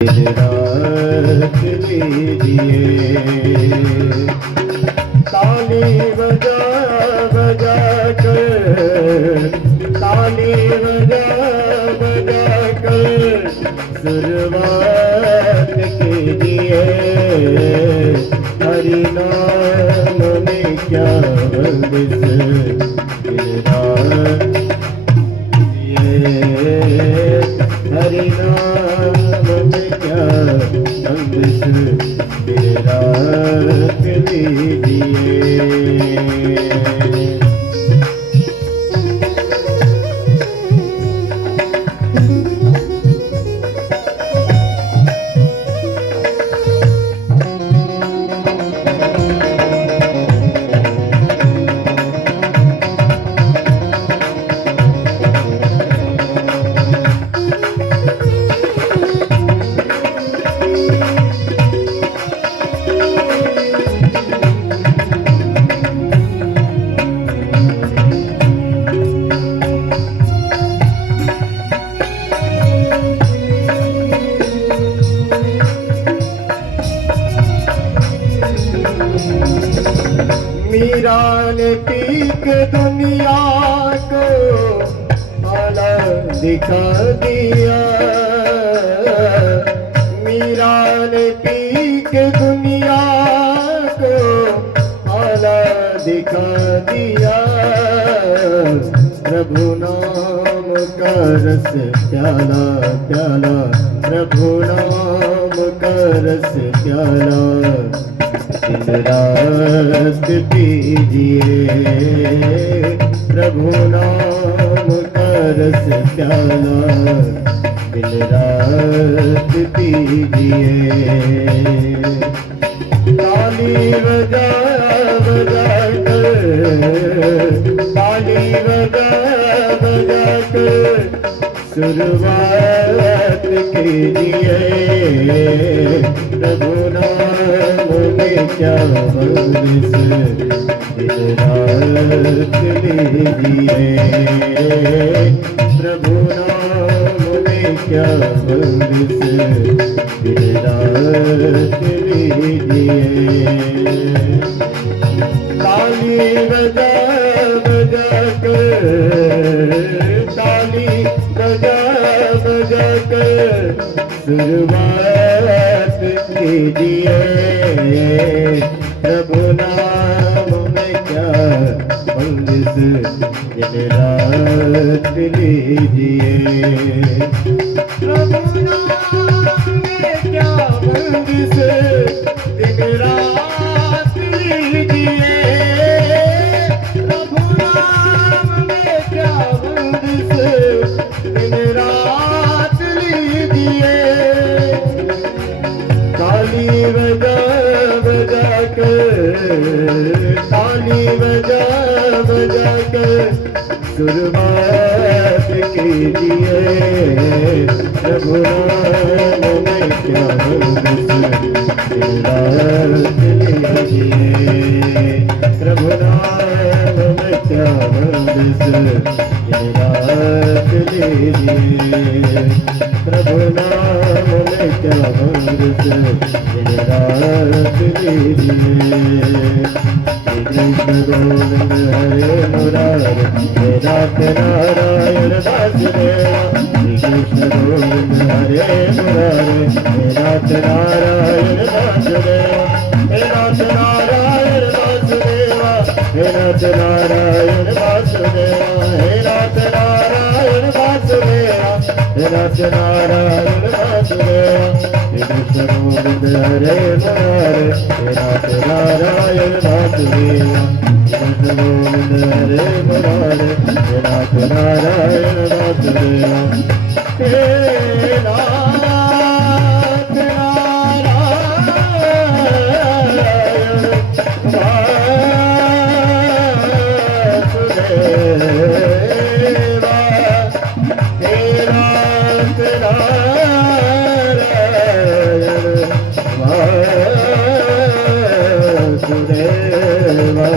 रात लीजिए ताली बजा बजा कर, ताली बजा बजा कर शुरुआत कीजिए। हरि नाम में क्या बंदिश हरि नाम में क्या बंदिश राख लीजिए। मीरा ने पी के दुनिया को आला दिखा दिया। मीरा ने पी के दुनिया को आला दिखा दिया। प्रभु नाम का रस प्याला प्याला, प्रभु नाम का रस प्याला रात पीजिए। प्रभु नाम का रस प्याला दिल रात पीजिए। ताली बजा बजा कर, ताली बजा बजा कर शुरुआत कीजिए। प्रभु नाम में क्या बंदिश राख लीजिए। प्रभु नाम में क्या बंदिश राख लीजिए। ताली बजा बजा कर, ताली बजा बजा कर शुरुआत कीजिए। प्रभु नाम में क्या बंदिश राख लीजिए। प्रभु नाम में क्या बंदिश राख लीजिए। प्रभु नाम में क्या बंदिश राख लीजिए। ताली बजा बजा कर, ताली बजा बजा कर शुरुआत कीजिए। प्रभु नाम में क्या बंदिश राख लीजिए। प्रभु नाम में क्या बंदिश राख लीजिए। प्रभु नाम में क्या बंदिश राख लीजिए। कृष्ण गोविंद हरे मुरारे, हे नाथ नारायण वासुदेवा। कृष्ण गोविंद हरे मुरारे, हे नाथ नारायण वासुदेवा। हे नाथ नारायण वासुदेवा, हे नाथ नारायण वासुदेवा। हे नाथ नारायण वासुदेवा, हे नाथ नारायण वासुदेवा। कृष्ण गोविंद हरे मुरारे, हे नाथ नारायण वासुदेवा। कृष्ण गोविंद हरे मुरारे, हे नाथ नारायण वासुदेवा। हे नाथ नारायण वासुदेवा। हे नाथ नारायण वासुदेवा वासुदेवा।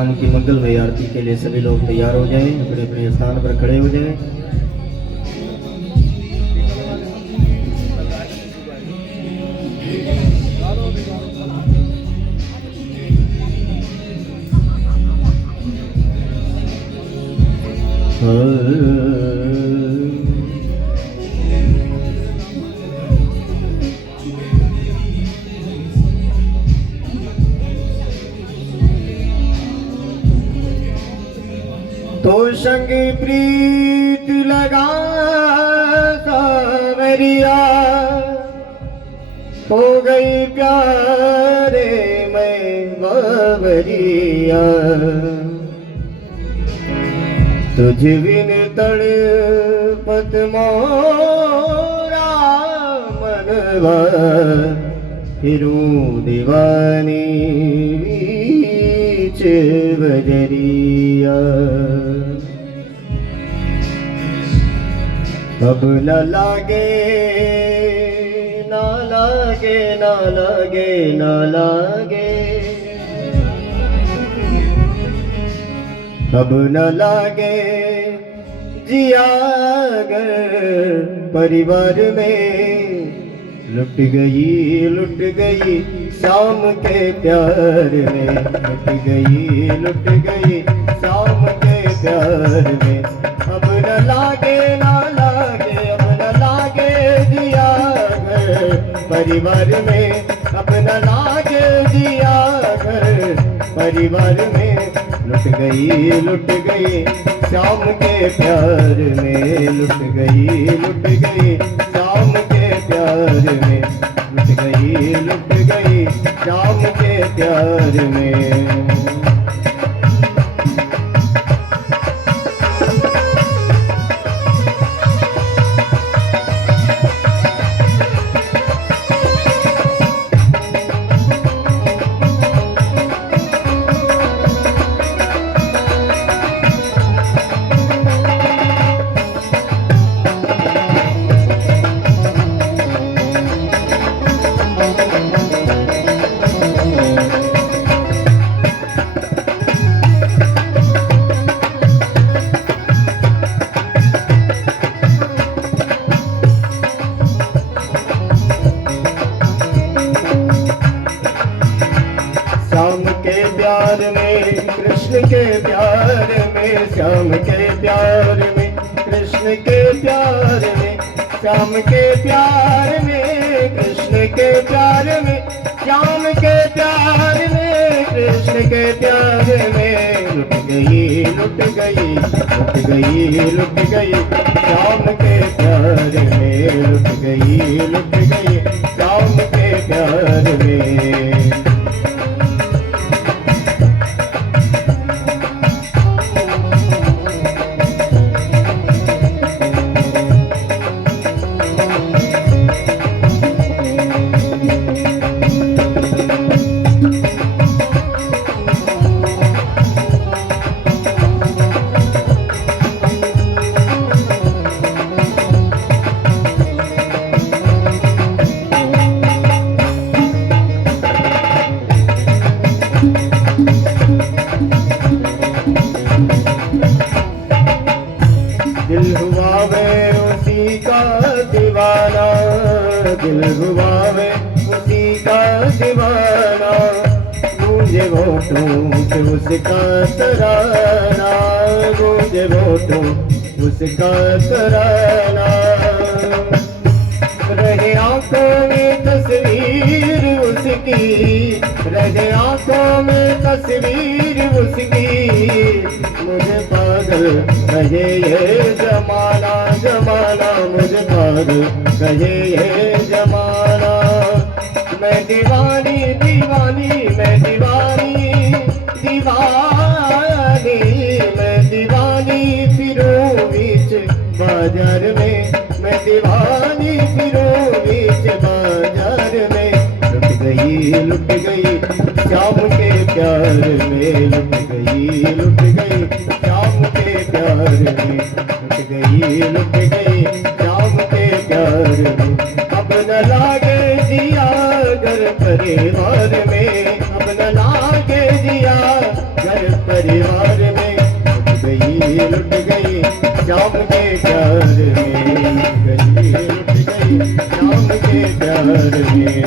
भगवान की मंगलमय आरती के लिए सभी लोग तैयार हो जाएं, अपने अपने स्थान पर खड़े हो जाएं। तो संग प्रीत लगा सावरिया, हो गई प्यारे मैं बावरिया। तुझ बिन तड़पत मोरा मनवा, फिरूं दीवानी बीच बजरिया। अब न लागे ना लागे ना लागे ना लागे, अब न लागे जिया घर परिवार में। लुट गई शाम के प्यार में, लुट गई शाम के प्यार में। अब न लागे ना लागे, अब न लागे जिया घर परिवार में। अब न लागे जिया घर परिवार में। लुट गई शाम के प्यार में, लुट गई शाम के प्यार में। लुट गई शाम के प्यार में। श्याम के प्यार में, कृष्ण के प्यार में, श्याम के प्यार में, कृष्ण के प्यार में, श्याम के प्यार में, कृष्ण के प्यार में, श्याम के प्यार में, कृष्ण के प्यार में। लुट गई श्याम के प्यार में। लुट गई श्याम के प्यार में। दिल हुआ वे उसी का दीवाना, दिल हुआ वे उसी का दीवाना। मुझे होठों से उसका तराना, मुझे होठों उसका तराना। रहे आंखों में तस्वीर उसकी, रहे आंखों में तस्वीर उसकी। मुझे पागल कहे ये जमाना, जमाना मुझे पागल कहे ये जमाना। मैं दीवानी दीवानी, मैं दीवानी दीवानी, मैं दीवानी फिरूं बीच बाजार में। मैं दीवानी फिरूं बीच बाजार में। लुट गई श्याम के प्यार में। लुट गई श्याम के प्यार में। लुट गई श्याम के प्यार में। अब न लागे जिया घर परिवार में, अब न लागे जिया घर परिवार में, लुट गई श्याम के प्यार में, लुट गई श्याम के प्यार में।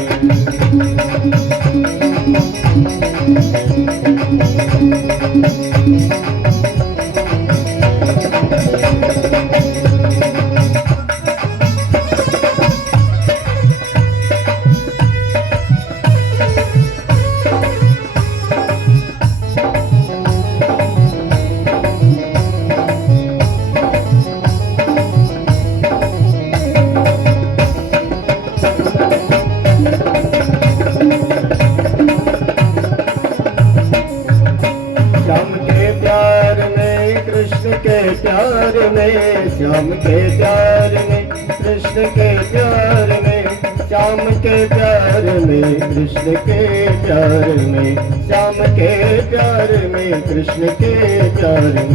प्यार में, श्याम के प्यार में, कृष्ण के प्यार में, श्याम के प्यार में, कृष्ण के प्यार में, श्याम के प्यार में, कृष्ण के प्यार में,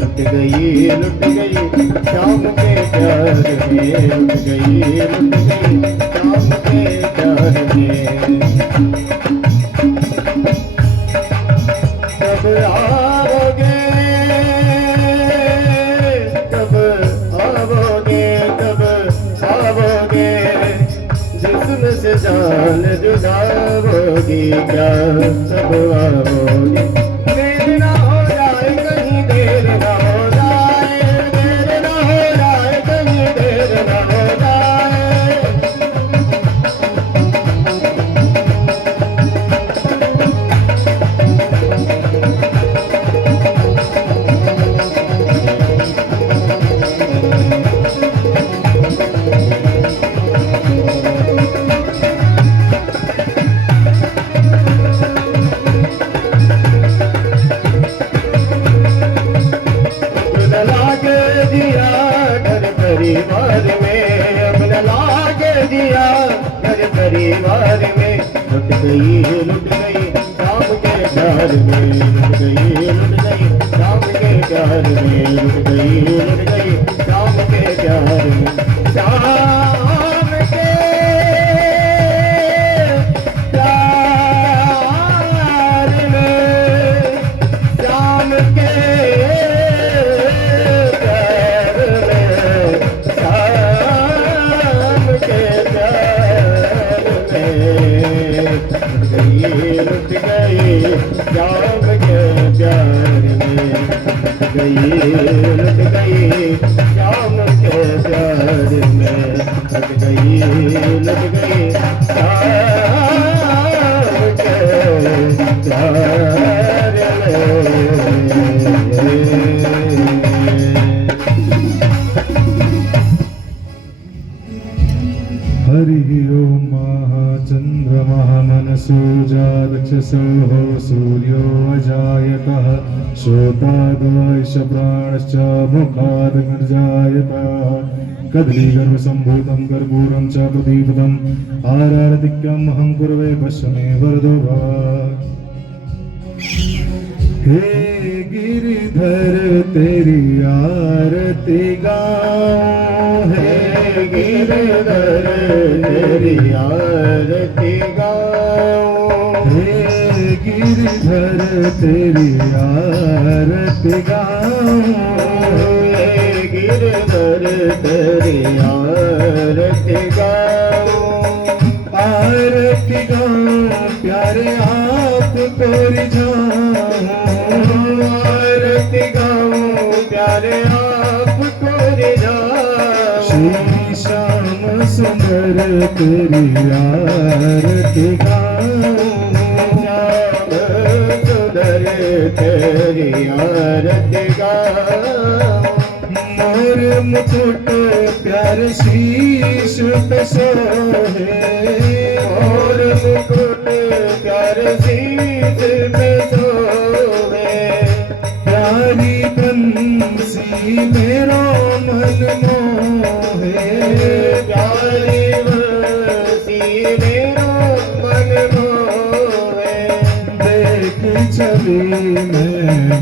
लुट गई श्याम के प्यार में, लुट गई श्याम के प्यार में। कब आओगे, से जान जुदाओगी क्या, सब आओगी। देर ना हो जाए कहीं, देर ना हो जाए, देर ना हो जाए कहीं, देर ना हो जाए। परिवार में अब न लागे दिया, घर परिवार में, लुट गई श्याम के प्यार में, लुट गई श्याम के प्यार में, लुट गई श्याम के प्यार में। श्याम के प्यार में, श्याम के लुट गई श्याम के प्यार में, लुट गई श्याम के प्यार में, लुट गई श्याम के प्यार में। हरि ओम चंद्रमः मनसो जागच्छसोः सूर्यो अजायतः श्रोताद्वैष प्राणश्च मुखाद् निर्जायतः कदलीगर्भसम्भूतं कर्पूरं च प्रदीप्तम् आराधिक्यम् अहं कुर्वे पश्चिमे वरदो भव। हे गिरिधर तेरी आरती गाऊं, हे गिरिधर तेरी आरती गाऊं, हे गिरिधर तेरी आरती गाऊं, हे गिरिधर तेरी आरती गाऊं, आरती गाऊं प्यारे आपको रिझाऊं, आरती गाऊं प्यारे आपको रिझाऊं। श्री श्याम सुंदर तेरी आरती गाऊं, श्याम सुंदर तेरी आरती गाऊं। मोर मुकुट प्यारे शीश पे सोहे, मोर मुकुट प्यारे शीश पे सोहे, प्यारी बंसी मेरो मन मोहे, प्यारी बंसी मेरो मन मोहे। देख छवि में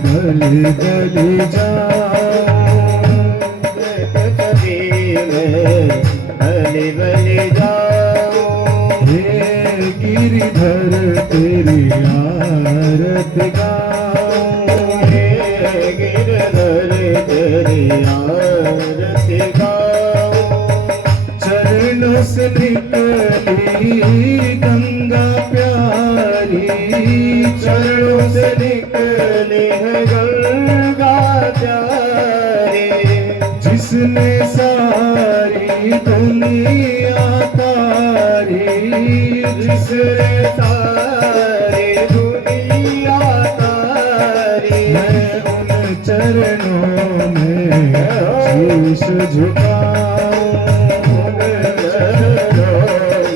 गली गली जाऊं, देख छवि में गली गली जाऊं। हे गिरिधर तेरी आरती गाऊं, जिसने सारी दुनिया तारी, जिसने सारी दुनिया तारी, मैं उन चरणों में शीश झुकाऊं, उन चरणों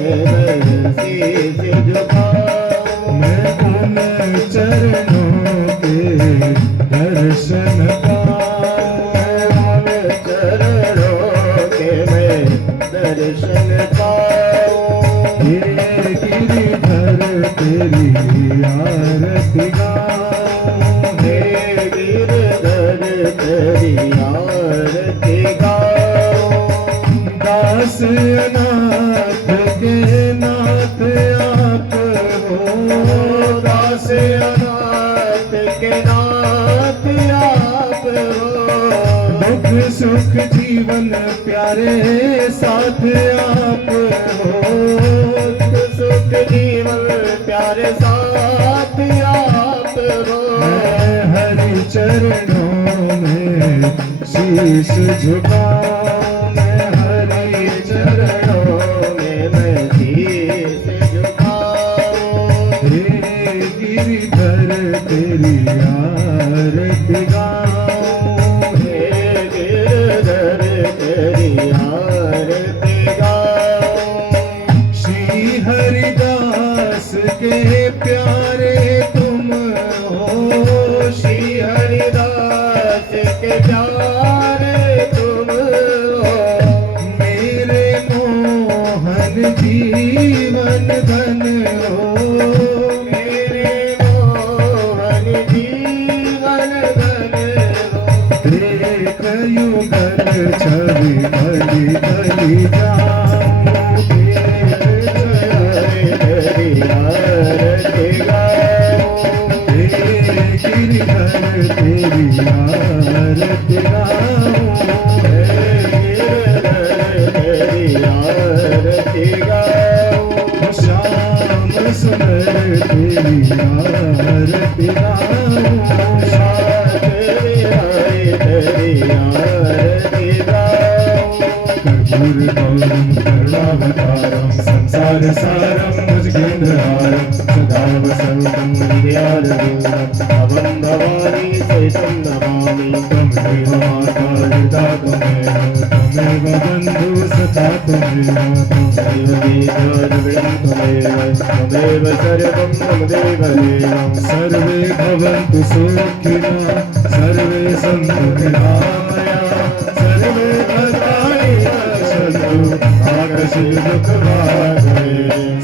में शीश झुकाऊं, मैं उन चरणों के दर्शन उन चरणों के मैं दर्शन पाऊं। ये गिरिधर तेरी आरती गाऊं, हे गिरधर तेरी आरती गाऊं। दास अनाथ के नाथ आप हो, दास अनाथ के नाथ आप हो, दुख सुख जीवन प्यारे साथ आप हो, दुख सुख जीवन प्यारे साथ आप हो। मैं हरि चरणों में शीश झुकाऊं, मैं हरि चरणों में मैं शीश झुकाऊं। हे गिरिधर तेरी आरती गाऊं, हे गिरधर तेरी आरती गाऊं। श्री हरिदास के प्यारे तुम हो, श्री हरिदास के प्यारे तुम हो, मेरे मोहन जीवन धन हो, मेरे मोहन जीवन धन हो। देख युगल छवि बलि बलि जाऊं, तेरी आरती गाऊं। हे गिरिधर तेरी आरती गाऊं, हे गिरधर तेरी आरती गाऊं। श्याम सुंदर तेरी आरती गाऊं, तेरी तेरी आरती गाऊं। कर्पूर गौरम करुणावतारम संसार सारम भुजगेन्द्रहारम सदा वसंतम विद्यालरूपं भवं भवानी सहितं नमामि। त्वमेव माता पिता त्वमेव बन्धु सखा त्वमेव दैव देवद्रविणं त्वमेव त्वमेव सर्वं मम देवदेवं। सर्वे भवन्तु सुखिनः सर्वे सन्तु निरामया सर्वे भद्राणि पश्यन्तु मा कश्चित् दुःखभाग्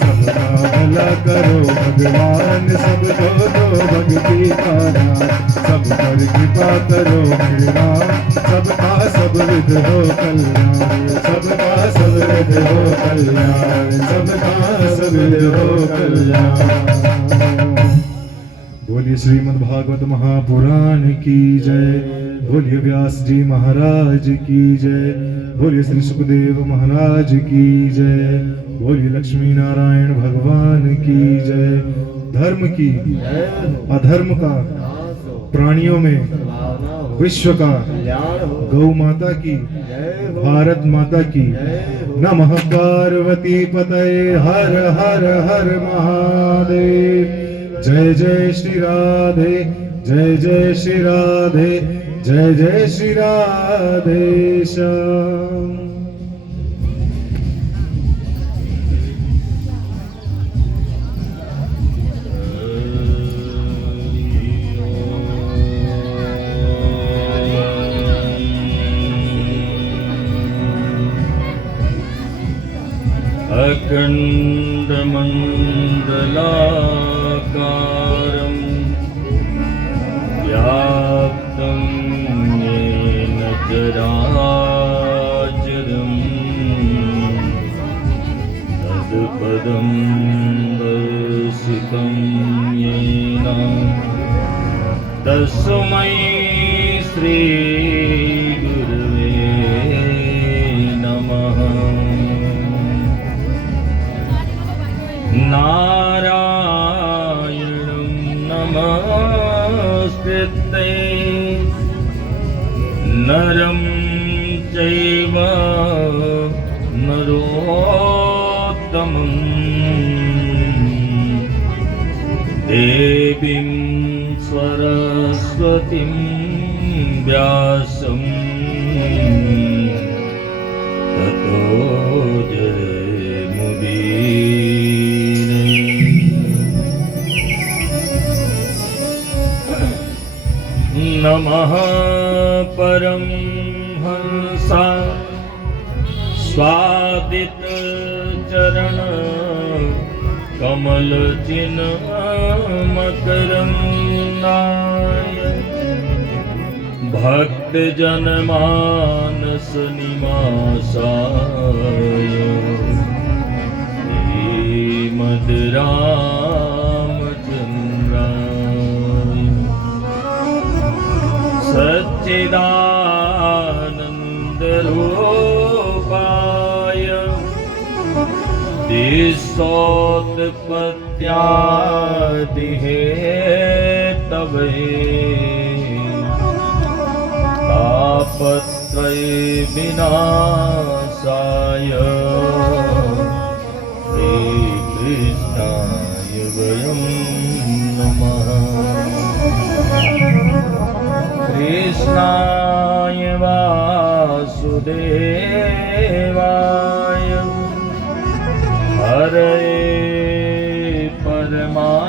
सबका भला करो भगवान सबको दो भक्ति का दान सब पर कृपा करो मेरा सबका सब विध हो कल्याण सबका सब विध हो कल्याण सबका सब विध हो कल्याण। बोलिए श्रीमद् भागवत महापुराण की जय, बोलिए व्यास जी महाराज की जय, बोलिए श्री सुखदेव महाराज की जय, बोलिए लक्ष्मी नारायण भगवान की जय। धर्म की अधर्म का प्राणियों में विश्व का गौ माता की भारत माता की नमः पार्वती पतये हर हर हर महादेव। जय जय श्री राधे जय जय श्री राधे जय जय श्री राधेश्याम। अखण्डमण्डलाकारं व्याप्तं येन चराचरं तत्पदं दर्शितं येन तस्मै श्री गुरवे नमः। नारायणं नमस्कृत्य नरं चैव नरोत्तमम् देवीं सरस्वतीं व्यासं ततो जयमुदीरये। नमः परं हंसा स्वादित चरण कमल मकरन्दाय भक्त जनमानस निवासाय श्रीमद् रामचन्द्राय सच्चिदानन्द रूपाय दिशोत्पत्त्यादिहेतवे तापत्रय विनाशाय श्रीकृष्णाय वयं नमः। कृष्णाय वासुदेवाय हरे परमात्मने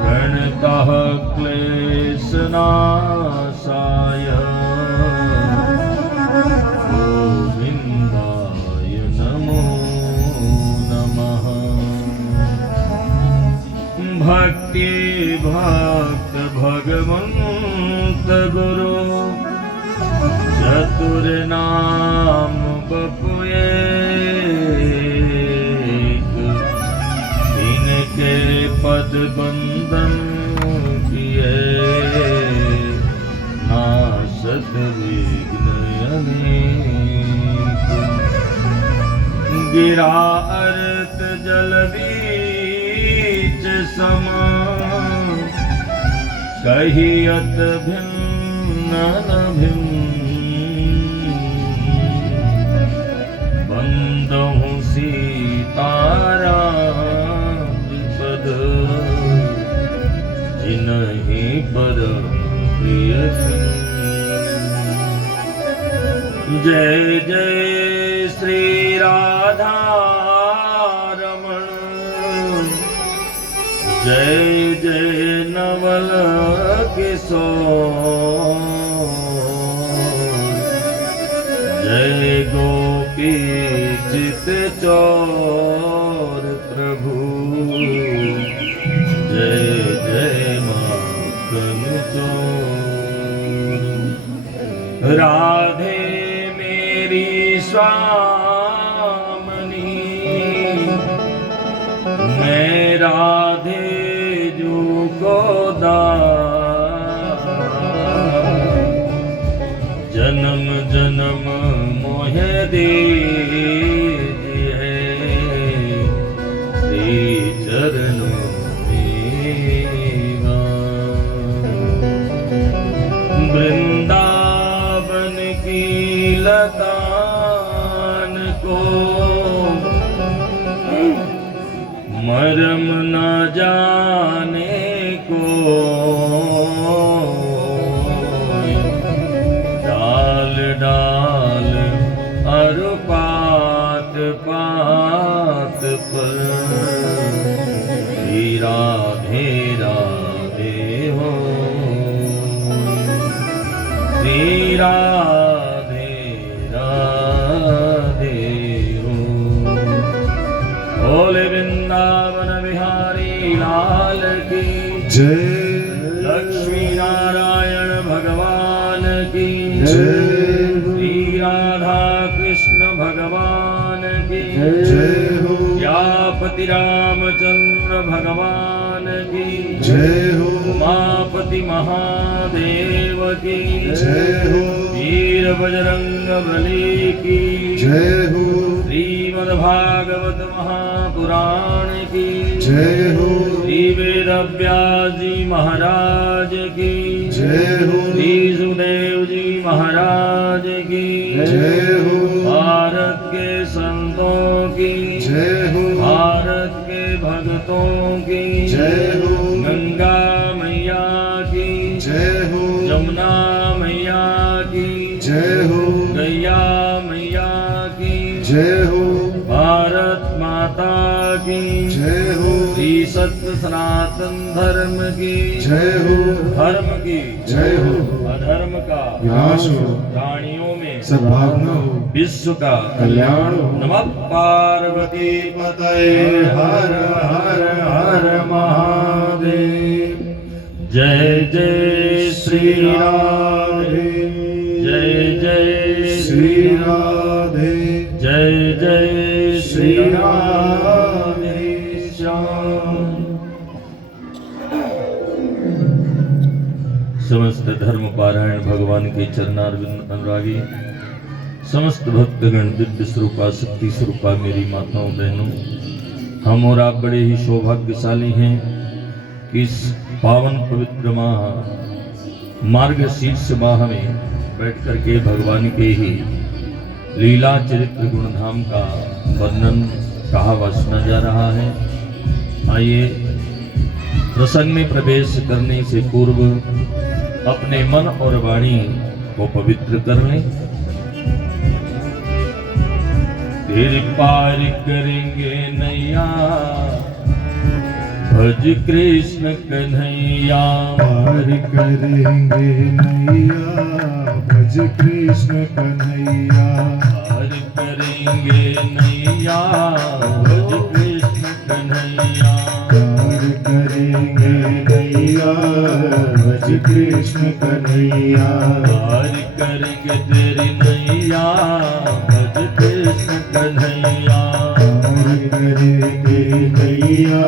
प्रणतः क्लेशनाशाय गोविन्दाय नमो नमः। भक्ति भक्त भगवन्त गुरु चतुर नाम बपुए इनके पद बंदन किए नाशत विघ्न अनेक। गिरा अर्त जल बीच समा कहियत भिन्न न भिन्न बंदहु सीताराम पद जिनहि परम प्रिय। जय जय श्री राधा रमण जय जय नवल किशोर जय गोपी चित चोर प्रभु जय जय माखन चोर। राधे मेरी स्वामनी मैं राधे जू को जन्म जन्म मोहे दीजिए श्री चरणों में। वृंदावन की लतान को मरम न जाने को डाल डाल अरु पात पात पर राधे राधे हो श्री राधे राधे हो। भोले वृंदावन बिहारी लाल की जय। लक्ष्मी नारायण भगवान की जय। श्री राधा कृष्ण भगवान की जय हो। यापति रामचंद्र भगवान की जय हो। उमापति महादेव की जय हो। वीर बजरंग बली की जय हो। श्रीमद्भागवत महापुराण की जय हो। श्री वेद व्यास जी महाराज की जय हो। श्री सुदेव जी महाराज की जय हो। भारत के संतों की जय हो। भारत के भक्तों की जय हो। गंगा मैया की जय हो। जमुना मैया की जय हो। गैया मैया की जय हो। भारत माता की जय हो। श्री सत्य सनातन धर्म की जय हो। धर्म की जय हो। अधर्म का विनाश हो। प्राणियों में सद्भावना हो। विश्व का कल्याण हो। नमः पार्वती पतये हर हर हर महादेव। जय जय श्री राम राधे। जय जय श्री राधे। जय जय श्री श्री राधे श्याम। समस्त धर्म पारायण भगवान के चरणारविंद अनुरागी समस्त भक्तगण दिव्य स्वरूपा शक्ति स्वरूपा मेरी माताओं बहनों, हम और आप बड़े ही सौभाग्यशाली हैं कि इस पावन पवित्र माह मार्गशीर्ष माह में बैठ करके भगवान के ही लीला चरित्र गुणधाम का वर्णन कहा व सुना जा रहा है। आइए प्रसंग में प्रवेश करने से पूर्व अपने मन और वाणी को पवित्र कर लें। तेरे पार करेंगे नैया भज कृष्ण कन्हैया। पार करेंगे नैया भज कृष्ण कन्हैया। पार करेंगे नैया भज कृष्ण कन्हैया। पार करेंगे नैया भज कृष्ण कन्हैया। पार करेंगे तेरी नैया भज कृष्ण कन्हैया। पार करेंगे नैया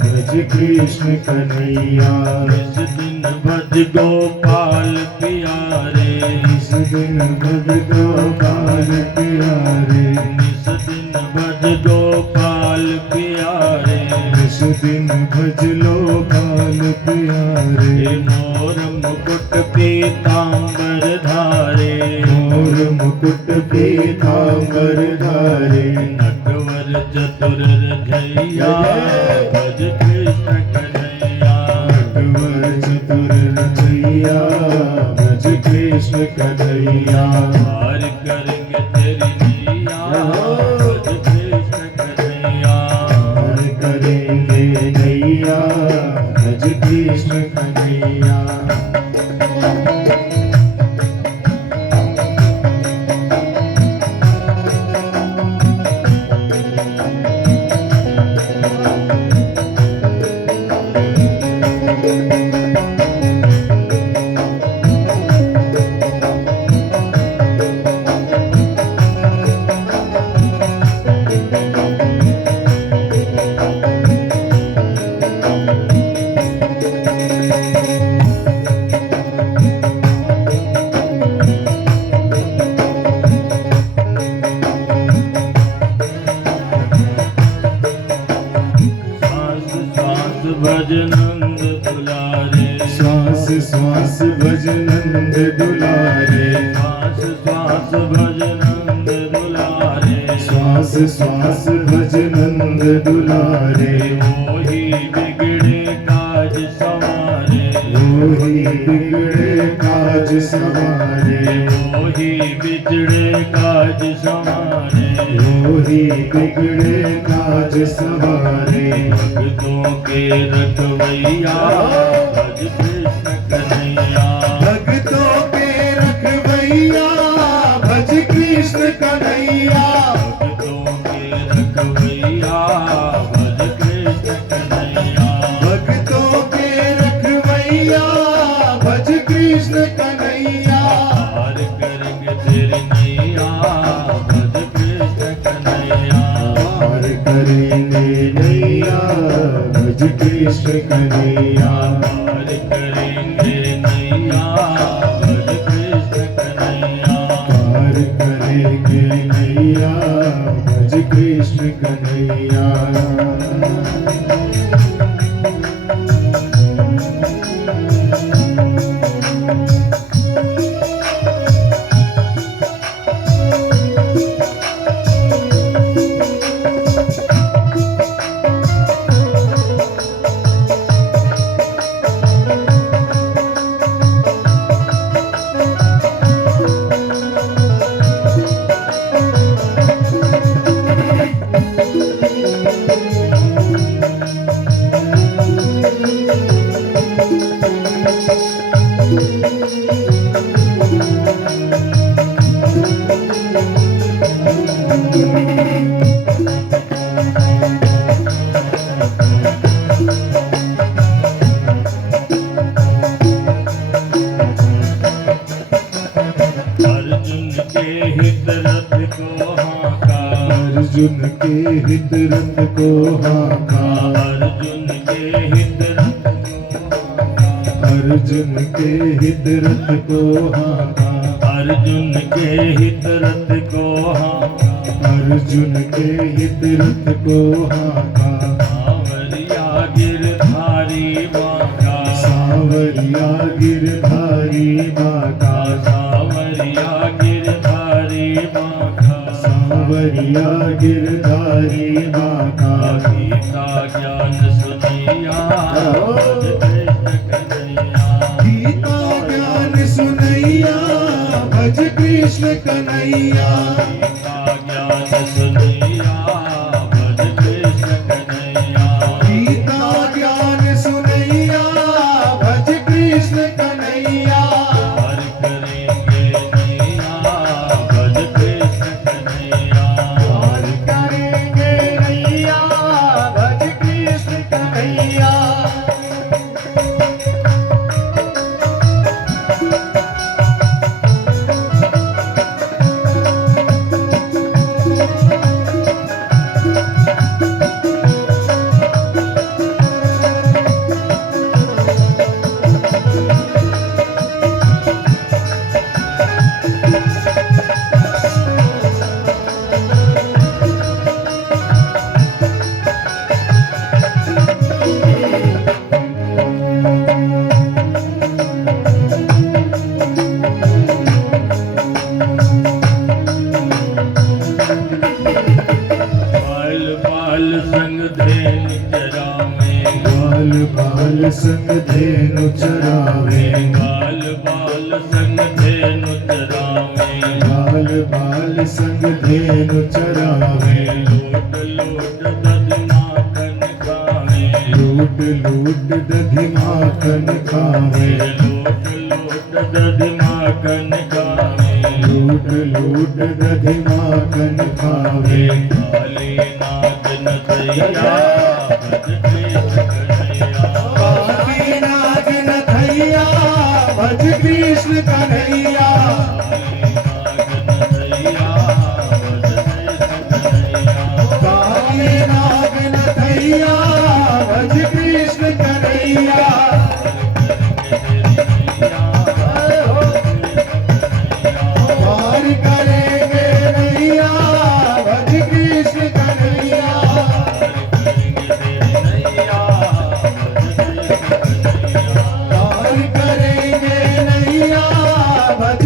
भज कृष्ण कन्हैया। इस दिन भज गोपाल प्यारे। इस दिन भज गोपाल प्यारे। इस दिन भज गोपाल प्यारे। इस दिन भज लो बाल प्यारे। हे मोर मुकुट पीतांबर धारे। मोर मुकुट पीतांबर धारे। नटवर चतुर रघैया भज कृष्ण कन्हैया। नटवर चतुर रचैया भज कृष्ण कन्हैया। पार करेंगे तेरी नैया भज कृष्ण कन्हैया। पार करेंगे नैया भज कृष्ण कन्हैया। भज नंद दुलारे। श्वास श्वास भज नंद दुलारे। श्वास श्वास भज नंद दुलारे। श्वास श्वास भज नंद दुलारे। मोही बिगड़े काज सवारे। मोही बिगड़े काज सवारे। मोही बिगड़े काज सवारे। मोही बिगड़े काज सवारे। भक्तों के रखवैया भज कृष्ण कन्हैया। भक्तों के रखवैया भज कृष्ण कन्हैया। भक्तों के रखवैया भज कृष्ण कन्हैया। भक्तों के रखवैया भज कृष्ण कन्हैया। पार करेंगे तेरी नैया भज कृष्ण कन्हैया। पार करेंगे नैया भज कृष्ण कृष्ण कन्हैया पार करेंगे नैया भज कृष्ण कन्हैया पार करेंगे नैया भज कृष्ण कन्हैया अर्जुन के हित रथ को हाका अर्जुन के हित रथ को हाका अर्जुन के हित रथ अर्जुन के हित रथ को हाका अर्जुन के हित रथ को हाका अर्जुन के हित रथ को हाका सांवरिया गिरधारी बांका सांवरिया गिरधारी बाका सांवरिया गिरधारी बांका सांवरिया गिरधारी बाका गीता ज्ञान सुनिया भज कृष्ण कन्हैया गीता ज्ञान सुनैया भज कृष्ण कन्हैया गीता ज्ञान सुनिया भज कृष्ण कन्हैया गीता ज्ञान सुनैया भज कृष्ण कन्हैया पार करेंगे नैया भज कृष्ण कन्हैया पार करेंगे नैया भज कृष्ण कन्हैया बाल बाल संग धेन चरावे बाल बाल संग धेनु चरावे बाल बाल संग धेन चरावे बाल बाल संग धेनु चरावे लोट लोट दध माखन खावे लूट लूट दधि माखन खावे लोट लोट दध माखन खावे लूट लूट दधि माखन खावे काली नाग नदैया भज कृष्ण कन्हैया काली नाग नथैया भज कृष्ण कन्हैया काली नाग नथैया भज कृष्ण कन्हैया पार करेंगे नैया भज कृष्ण कन्हैया पार करेंगे नैया भज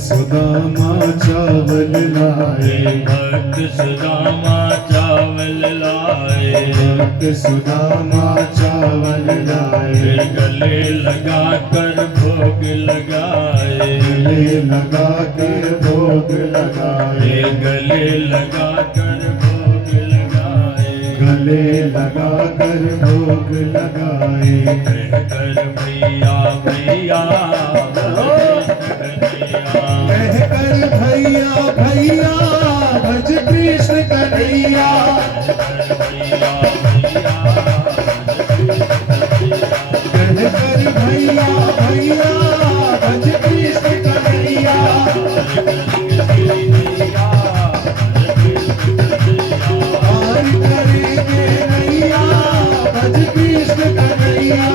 सुदामा चावल लाए, भक्त सुदामा चावल लाए, भक्त सुदामा चावल लाए, गले लगा कर भोग लगाए, गले लगा के भोग लगाए, गले लगा कर भोग लगाए, गले लगा कर भोग लगाए, कहकर भैया भैया कहकर भैया भैया भज कृष्ण कन्हैया, कहकर भैया भैया भज कृष्ण कन्हैया, पार करेंगे नैया भज कृष्ण कन्हैया।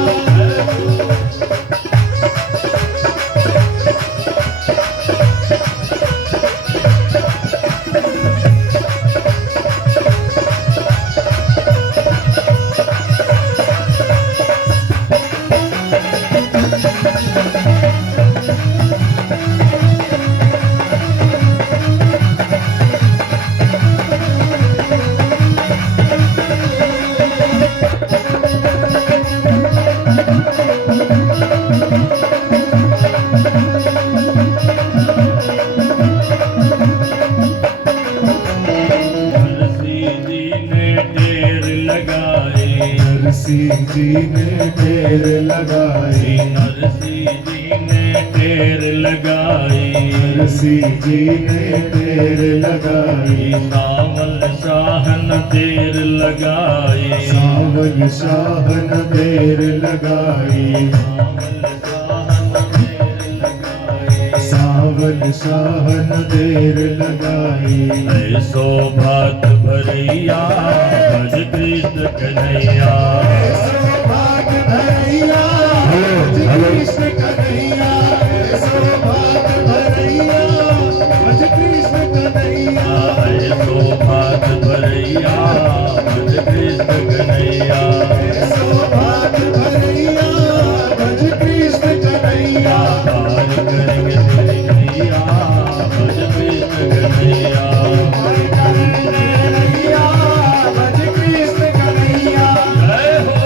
नरसी जी ने ढेर लगाए, नरसी जी ने ढेर लगाई, नरसी जी ने ढेर लगाई, सावल शाहन देर लगाई, सावल शाहन देर लगाई, सावल शाहन देर लगाई, ऐसो भात भरैया भज कृष्ण कन्हैया, भाग भरैया भज कृष्ण कन्हैया, भाग भरैया भज कृष्ण कन्हैया, ऐसो भात भरैया भज कृष्ण कन्हैया, भाग भरैया भज कृष्ण कन्हैया, पार करेंगे तेरी नैया भज कृष्ण कन्हैया, भज कृष्ण कन्हैया। जय हो।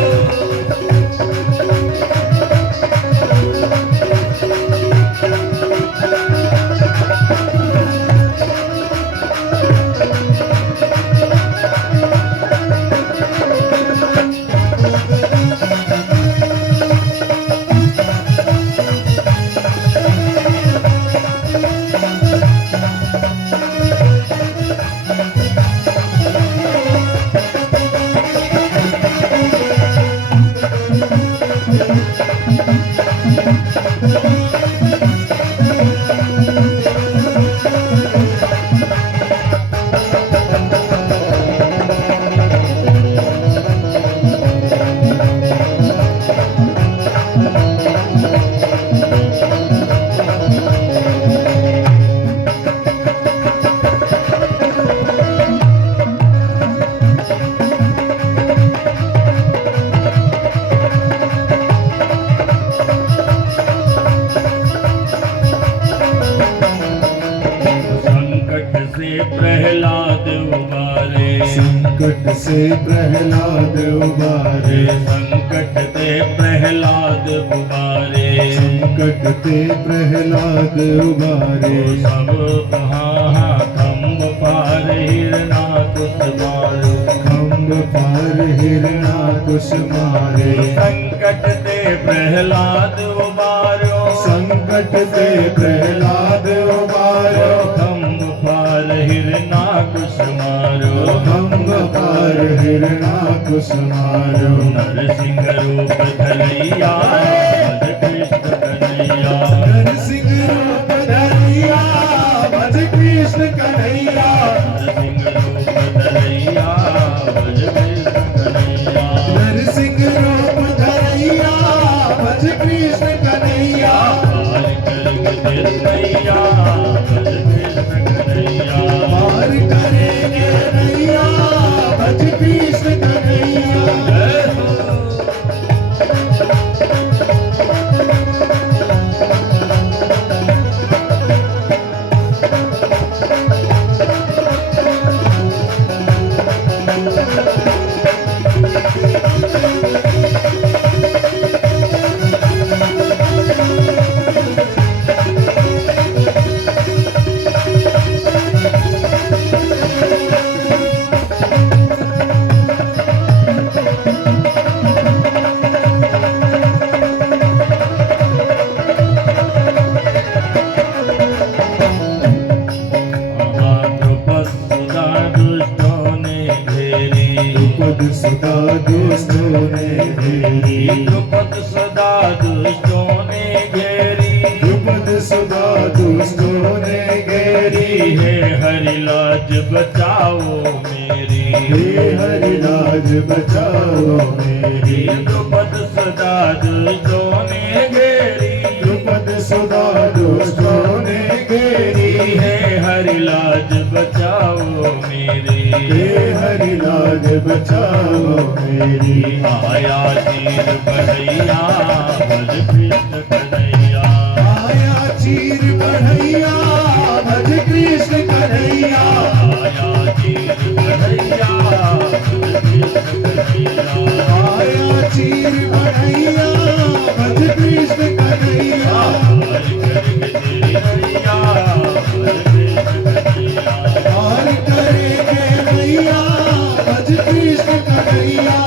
प्रहलाद उबारे, संकट से प्रहलाद उबारे, संकट ते प्रहलाद उबारे, संकट ते प्रहलाद उबारे, सब कहा खम्ब पार हिरणाकुश मारो, खम्ब पार हिरणाकुश मारे, संकट ते प्रहलाद उबारो, संकट ते प्रहलाद उबारो, खम्ब पार हिरणाकुश मारो, खम्ब पार हिरणाकुश मारो, नरसिंह रूप धरैया भज कृष्ण कन्हैया, नरसिंह रूप धरैया भज कृष्ण कन्हैया, नरसिंह रूप धरैया भज कृष्ण कन्हैया, नरसिंह रूप धरैया भज कृष्ण कन्हैया, पार करेंगे तेरी नैया भज कृष्ण कन्हैया, पार करेंगे नैया भज कृष्ण कन्हैया। जय हो। द्रुपद सदा दुष्टों ने घेरी, द्रुपद सदा दुष्टों ने घेरी, द्रुपद सदा दुष्टों ने घेरी। हे हरि लाज बचाओ मेरी, हे हरि लाज बचाओ मेरी। द्रुपद सदा दुष्टों ने घेरी, द्रुपद सदा दुष्टों ने घेरी। हे हरि लाज बचाओ मेरी, हे हरि लाज बचाओ मेरी। आया तीर बढ़ैया भज कृष्ण कन्हैया, आया चीर बढ़ैया भज कृष्ण कन्हैया। आया तीर बढ़ैया भज कृष्ण कन्हैया, आया चीर बढ़ैया भज कृष्ण कन्हैया। हरि करके तेरी नैया भज कृष्ण कन्हैया। पार करेंगे नैया भज कृष्ण कन्हैया।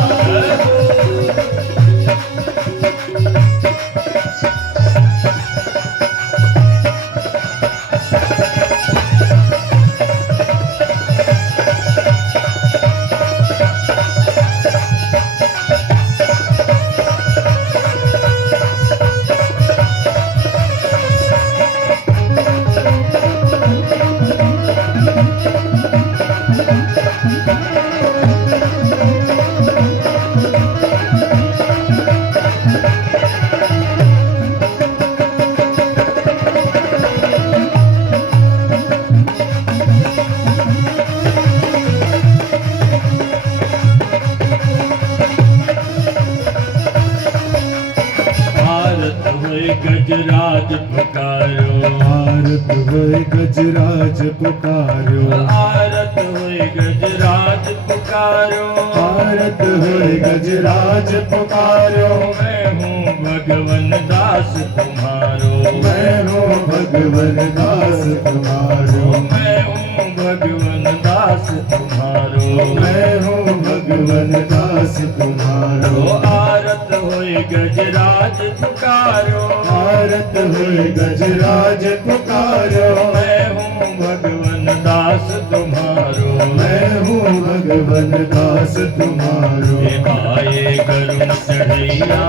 गजराज पुकारो, आरत हुए गजराज पुकारो। आरत हुए गजराज पुकारो, आरत हुए गजराज पुकारो। मैं हूँ भगवन दास तुम्हारो, मैं हूँ भगवन दास तुम्हारो। मैं हूँ भगवन दास तुम्हारो, मैं हूँ भगवन दास तुम्हारो। आरत हुए गजराज पुकारो, आरत हुए गजराज पुकारो। मैं हूँ भगवन दास तुम्हारो, मैं हूँ भगवन दास तुम्हारो। हे आए करुण चढ़ैया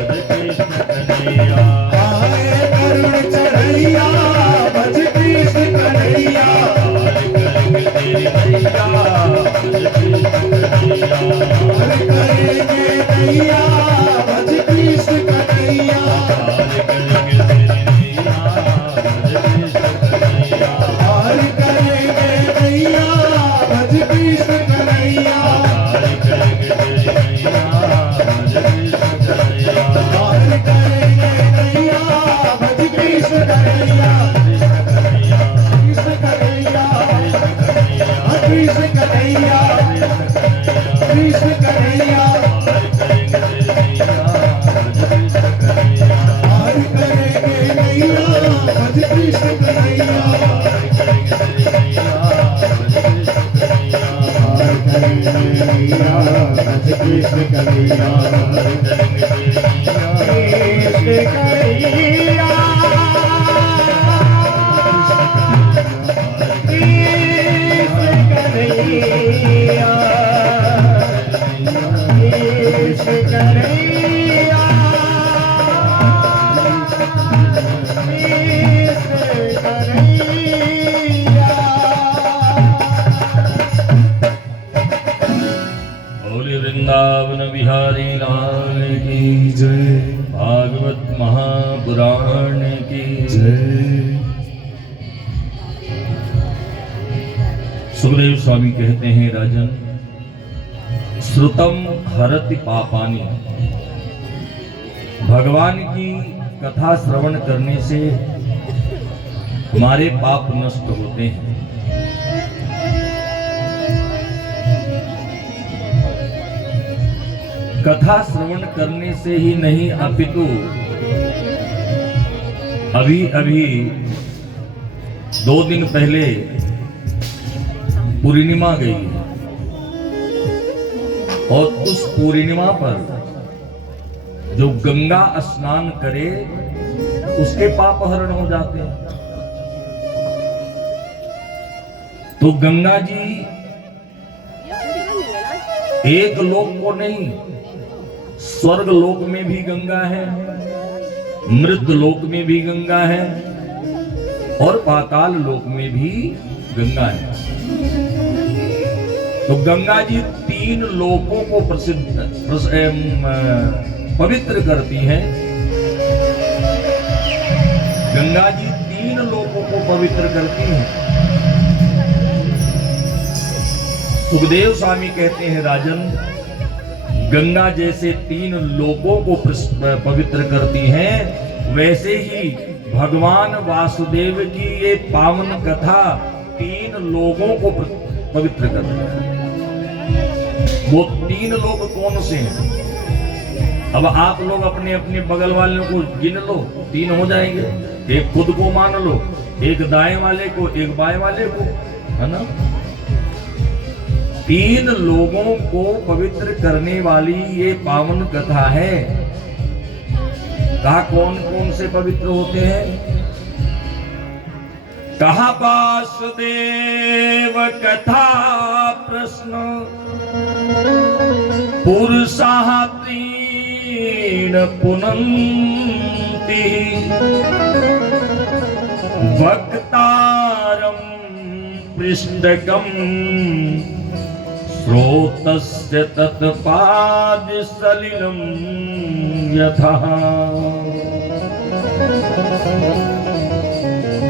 भज कृष्ण कन्हैया, आए करुण चढ़ैया भज कृष्ण कन्हैया। पार करेंगे तेरी नैया भज कृष्ण कन्हैया, पार करेंगे नैया भज कृष्ण कन्हैया। पार करेंगे तेरी नैया भज कृष्ण कन्हैया, पार करेंगे नैया भज कृष्ण कन्हैया। पार करेंगे तेरी नैया भज कृष्ण कन्हैया, पार करेंगे नैया भज कृष्ण कन्हैया। कृष्ण कन्हैया कृष्ण कन्हैया कृष्ण कन्हैया। पार करेंगे नैया भज कृष्ण कन्हैया। पार करेंगे नैया भज कृष्ण कन्हैया। कृष्ण कन्हैया बोले वृंदावन बिहारी लाल की की जय। भागवत महापुराण की जय। सुखदेव स्वामी कहते हैं राजन, श्रुतम हरति पापानि, भगवान की कथा श्रवण करने से हमारे पाप नष्ट होते हैं। कथा श्रवण करने से ही नहीं अपितु अभी अभी 2 दिन पहले पूर्णिमा गई और उस पूर्णिमा पर जो गंगा स्नान करे उसके पाप हरण हो जाते हैं। तो गंगा जी एक लोक को नहीं, स्वर्ग लोक में भी गंगा है, मृत लोक में भी गंगा है और पाताल लोक में भी गंगा है। तो गंगा जी 3 लोकों को पवित्र करती हैं। गंगा जी 3 लोकों को पवित्र करती हैं। सुखदेव स्वामी कहते हैं, राजन, गंगा जैसे 3 लोकों को पवित्र करती हैं, वैसे ही भगवान वासुदेव की ये पावन कथा 3 लोगों को पवित्र करती है। वो 3 लोग कौन से हैं? अब आप लोग अपने अपने बगल वालों को गिन लो, 3 हो जाएंगे। एक खुद को मान लो, एक दाएं वाले को, एक बाएं वाले को, है ना। 3 लोगों को पवित्र करने वाली ये पावन कथा है। कहा कौन कौन से पवित्र होते हैं? कहा वासुदेव कथा प्रश्न पुरुषाः 3 पुनन्ति वक्तारं पृष्ठकम् स्रोतस्य तत्पादसलिलं यथा।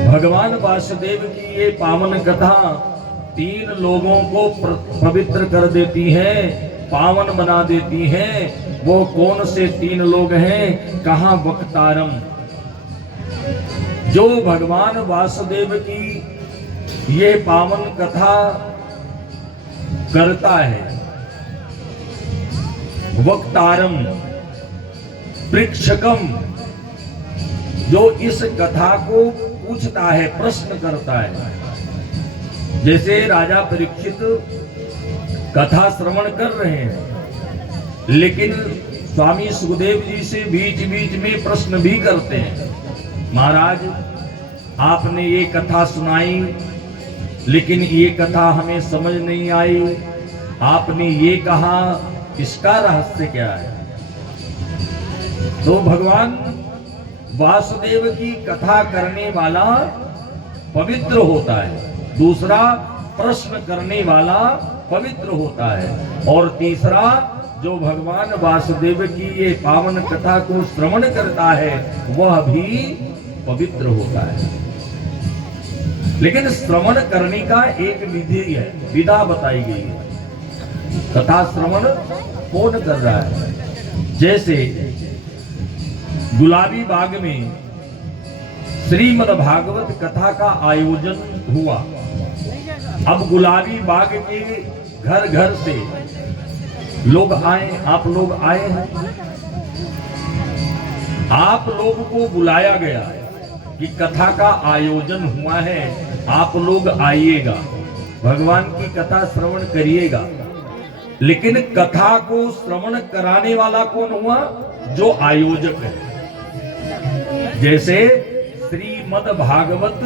भगवान वासुदेव की ये पावन कथा 3 लोगों को पवित्र कर देती है, पावन बना देती है। वो कौन से 3 लोग हैं? कहा वक्तारम, जो भगवान वासुदेव की ये पावन कथा करता है। वक्तारम पृक्षकम, जो इस कथा को पूछता है, प्रश्न करता है। जैसे राजा परीक्षित कथा श्रवण कर रहे हैं, लेकिन स्वामी सुखदेव जी से बीच बीच में प्रश्न भी करते हैं। महाराज, आपने ये कथा सुनाई, लेकिन ये कथा हमें समझ नहीं आई। आपने ये कहा, इसका रहस्य क्या है? तो भगवान वासुदेव की कथा करने वाला पवित्र होता है, दूसरा प्रश्न करने वाला पवित्र होता है, और तीसरा जो भगवान वासुदेव की ये पावन कथा को श्रवण करता है वह भी पवित्र होता है। लेकिन श्रवण करने का एक विधि है, विधा बताई गई है। कथा श्रवण कौन कर रहा है? जैसे गुलाबी बाग में श्रीमद् भागवत कथा का आयोजन हुआ। अब गुलाबी बाग के घर घर से लोग आए, आप लोग आए हैं। आप लोग को बुलाया गया कि कथा का आयोजन हुआ है, आप लोग आइएगा, भगवान की कथा श्रवण करिएगा। लेकिन कथा को श्रवण कराने वाला कौन हुआ? जो आयोजक है। जैसे श्रीमद् भागवत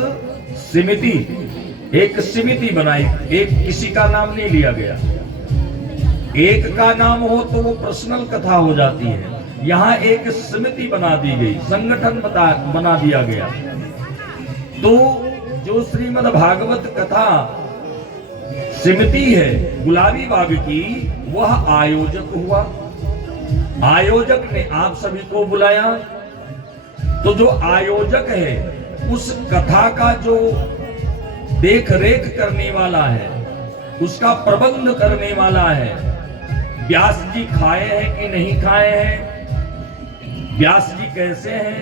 समिति, एक समिति बनाई, एक किसी का नाम नहीं लिया गया। एक का नाम हो तो वो पर्सनल कथा हो जाती है। यहाँ एक समिति बना दी गई, संगठन बना दिया गया। तो जो श्रीमद् भागवत कथा समिति है गुलाबी बाग की, वह आयोजक हुआ। आयोजक ने आप सभी को बुलाया। तो जो आयोजक है उस कथा का जो देख रेख करने वाला है, उसका प्रबंध करने वाला है। व्यास जी खाए हैं कि नहीं खाए हैं, व्यास जी कैसे हैं,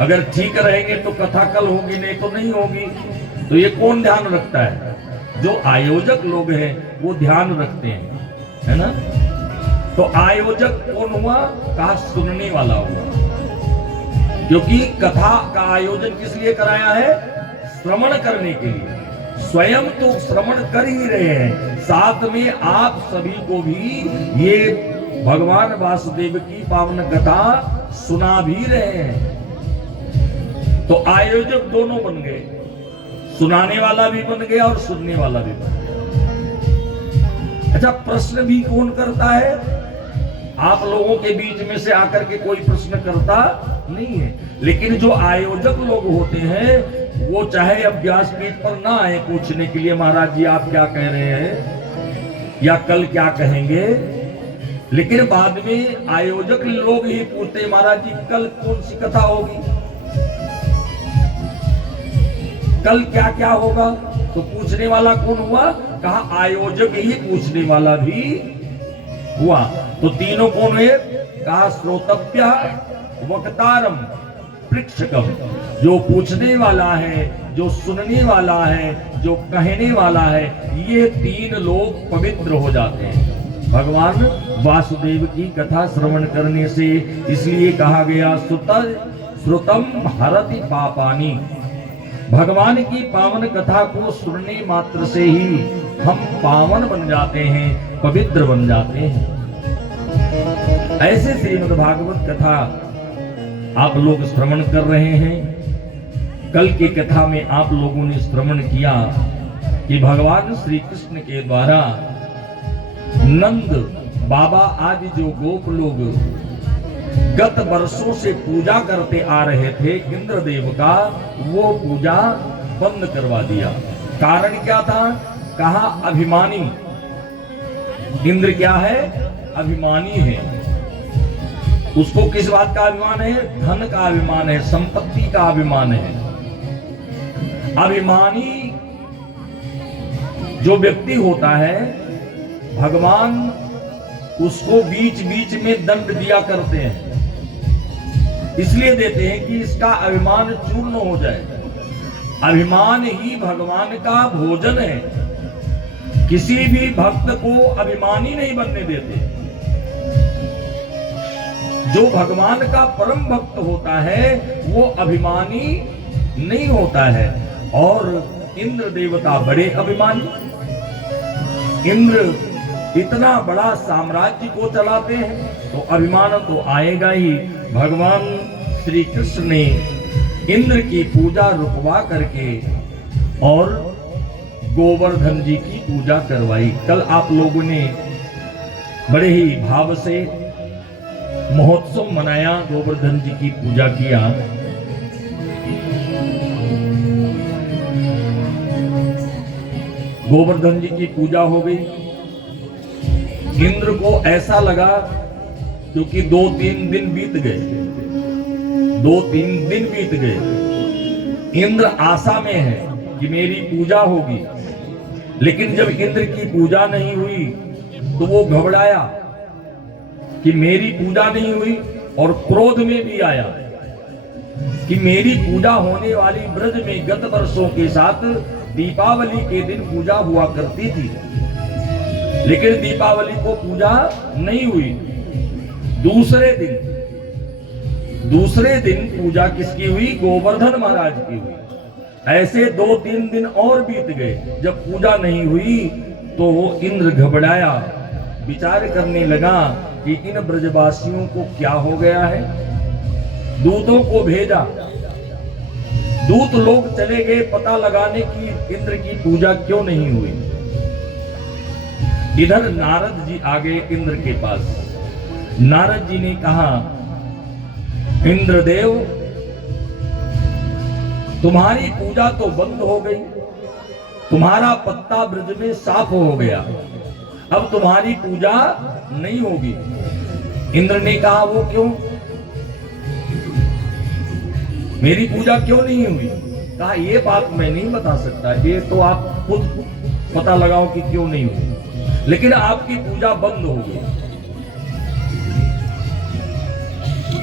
अगर ठीक रहेंगे तो कथा कल होगी, नहीं तो नहीं होगी। तो ये कौन ध्यान रखता है? जो आयोजक लोग हैं वो ध्यान रखते हैं, है ना। तो आयोजक कौन हुआ? कहा सुनने वाला हुआ, क्योंकि कथा का आयोजन किस लिए कराया है? श्रवण करने के लिए। स्वयं तो श्रवण कर ही रहे हैं, साथ में आप सभी को भी ये भगवान वासुदेव की पावन कथा सुना भी रहे हैं। तो आयोजक दोनों बन गए, सुनाने वाला भी बन गया और सुनने वाला भी बन गया। अच्छा, प्रश्न भी कौन करता है? आप लोगों के बीच में से आकर के कोई प्रश्न करता नहीं है, लेकिन जो आयोजक लोग होते हैं वो चाहे अब व्यासपीठ पर ना आए पूछने के लिए महाराज जी आप क्या कह रहे हैं या कल क्या कहेंगे, लेकिन बाद में आयोजक लोग ही पूछते महाराज जी कल कौन सी कथा होगी, कल क्या क्या होगा। तो पूछने वाला कौन हुआ? कहा आयोजक ही पूछने वाला भी हुआ। तो तीनों कौन है? कहा श्रोतव्य, वक्तारम, पृक्षकम। जो पूछने वाला है, जो सुनने वाला है, जो कहने वाला है, ये तीन लोग पवित्र हो जाते हैं भगवान वासुदेव की कथा श्रवण करने से। इसलिए कहा गया श्रुतम हरति पापानि। भगवान की पावन कथा को सुनने मात्र से ही हम पावन बन जाते हैं, पवित्र बन जाते हैं। ऐसे श्रीमद् भागवत कथा आप लोग श्रवण कर रहे हैं। कल की कथा में आप लोगों ने श्रवण किया कि भगवान श्री कृष्ण के द्वारा नंद बाबा आदि जो गोप लोग गत वर्षों से पूजा करते आ रहे थे इंद्रदेव का, वो पूजा बंद करवा दिया। कारण क्या था? कहा अभिमानी। इंद्र क्या है? अभिमानी है। उसको किस बात का अभिमान है? धन का अभिमान है, संपत्ति का अभिमान है। अभिमानी जो व्यक्ति होता है, भगवान उसको बीच बीच में दंड दिया करते हैं। इसलिए देते हैं कि इसका अभिमान चूर्ण हो जाए। अभिमान ही भगवान का भोजन है। किसी भी भक्त को अभिमानी नहीं बनने देते। जो भगवान का परम भक्त होता है वो अभिमानी नहीं होता है। और इंद्र देवता बड़े अभिमानी। इंद्र इतना बड़ा साम्राज्य को चलाते हैं तो अभिमान तो आएगा ही। भगवान श्री कृष्ण ने इंद्र की पूजा रुकवा करके और गोवर्धन जी की पूजा करवाई। कल आप लोगों ने बड़े ही भाव से महोत्सव मनाया, गोवर्धन जी की पूजा किया। गोवर्धन जी की पूजा हो गई। इंद्र को ऐसा लगा, क्योंकि 2-3 दिन बीत गए, 2-3 दिन बीत गए। इंद्र आशा में है कि मेरी पूजा होगी, लेकिन जब इंद्र की पूजा नहीं हुई तो वो घबराया कि मेरी पूजा नहीं हुई, और क्रोध में भी आया कि मेरी पूजा होने वाली ब्रज में गत वर्षों के साथ दीपावली के दिन पूजा हुआ करती थी, लेकिन दीपावली को पूजा नहीं हुई। दूसरे दिन पूजा किसकी हुई? गोवर्धन महाराज की हुई। ऐसे 2-3 दिन और बीत गए। जब पूजा नहीं हुई तो वो इंद्र घबराया, विचार करने लगा कि इन ब्रजवासियों को क्या हो गया है। दूतों को भेजा, दूत लोग चले गए पता लगाने की इंद्र की पूजा क्यों नहीं हुई। इधर नारद जी आ गए इंद्र के पास। नारद जी ने कहा, इंद्रदेव तुम्हारी पूजा तो बंद हो गई, तुम्हारा पत्ता ब्रज में साफ हो गया, अब तुम्हारी पूजा नहीं होगी। इंद्र ने कहा, वो क्यों? मेरी पूजा क्यों नहीं हुई? कहा, ये बात मैं नहीं बता सकता, ये तो आप खुद पता लगाओ कि क्यों नहीं हुई, लेकिन आपकी पूजा बंद हो गई।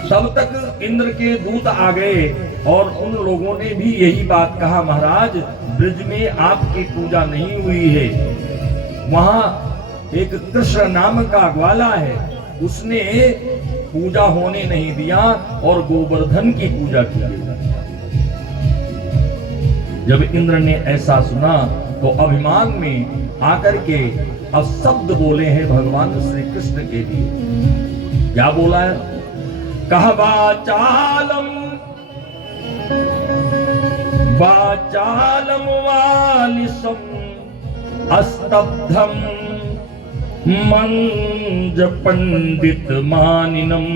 तब तक इंद्र के दूत आ गए और उन लोगों ने भी यही बात कहा, महाराज ब्रज में आपकी पूजा नहीं हुई है, वहां एक कृष्ण नाम का ग्वाला है, उसने पूजा होने नहीं दिया और गोवर्धन की पूजा की गई। जब इंद्र ने ऐसा सुना तो अभिमान में आकर के अब शब्द बोले हैं भगवान श्री कृष्ण के लिए। क्या बोला है? कहा वाचालम वाचालम वालिसम अस्तब्धम मंज पंडित मानिनम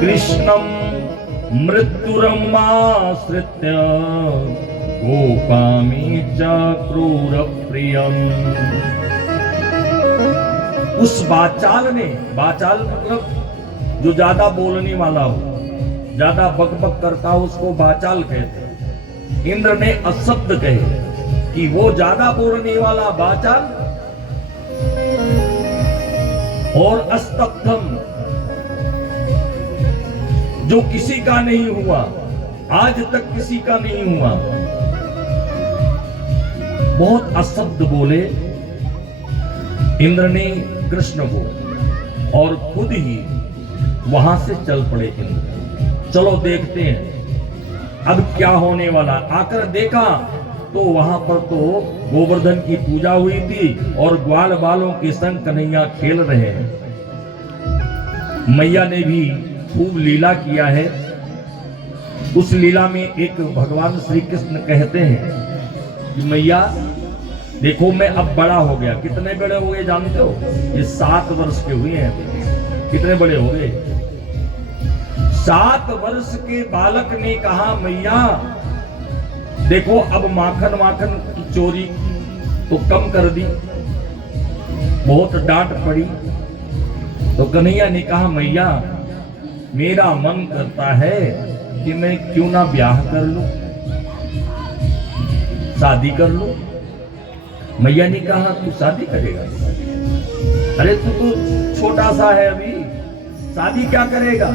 कृष्णम मृत्युरमाश्रित्य गोपामी च क्रूर प्रियम। उस वाचाल ने, वाचाल मतलब जो ज्यादा बोलने वाला हो, ज्यादा बकबक करता हो, उसको वाचाल कहते हैं। इंद्र ने अशब्द कहे कि वो ज्यादा बोलने वाला वाचाल और अस्तब्धम जो किसी का नहीं हुआ, आज तक किसी का नहीं हुआ, बहुत अशब्द बोले इंद्र ने कृष्ण को और खुद ही वहां से चल पड़े इंद्र। चलो देखते हैं अब क्या होने वाला। आकर देखा तो वहां पर तो गोवर्धन की पूजा हुई थी और ग्वाल बालों के संग कन्हैया खेल रहे हैं। मैया ने भी खूब लीला किया है। उस लीला में एक भगवान श्री कृष्ण कहते हैं कि मैया देखो मैं अब बड़ा हो गया। कितने बड़े हो गए जानते हो? ये 7 वर्ष के हुए हैं। कितने बड़े हो गए? 7 वर्ष के बालक ने कहा मैया देखो अब माखन माखन की चोरी तो कम कर दी, बहुत डांट पड़ी। तो कन्हैया ने कहा मैया मेरा मन करता है कि मैं क्यों ना ब्याह कर लूं, शादी कर लूं। मैया ने कहा तू शादी करेगा? अरे तू तो छोटा सा है अभी, शादी क्या करेगा?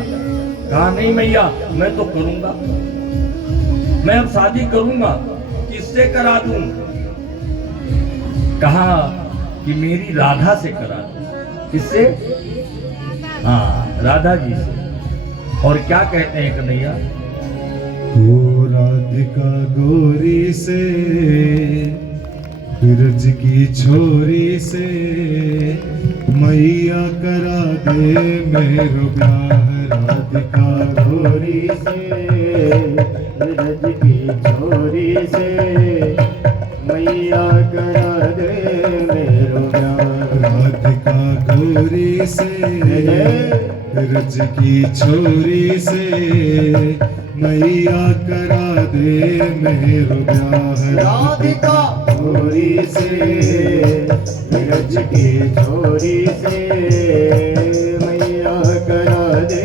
कहा नहीं मैया मैं तो करूंगा, मैं अब शादी करूंगा। किससे करा दूं? कहा कि मेरी राधा से करा दूं। किससे? हाँ राधा जी से। और क्या कहते हैं कन्हैया? ओ राधिका गोरी से, ब्रज की छोरी से, मैया करा दे मेरो ब्याह। राधिका गोरी से, ब्रज की छोरी से, मैया करा दे मेरो ब्याह। राधिका गोरी से, ब्रज की छोरी से, मैया करा दे मेरो ब्याह। राधिका गोरी से, ब्रज की छोरी से, मैया करा दे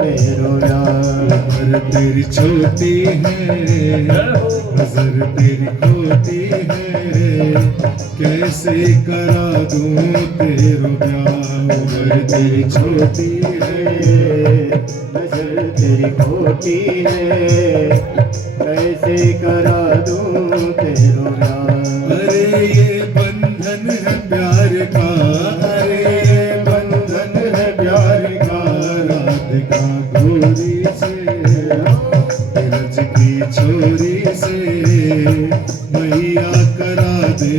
मेरो ब्याह। नजर तेरी छोटी है, नजर तेरी खोटी है, कैसे करा दूं तेरो ब्याह। उम्र तेरी छोटी है, नजर तेरी खोटी है, कैसे करा दूं तेरो ब्याह। अरे ये बंधन है प्यार का, अरे ये बंधन है प्यार का। राधिका गोरी से, ब्रज की छोरी से, मैया करा दे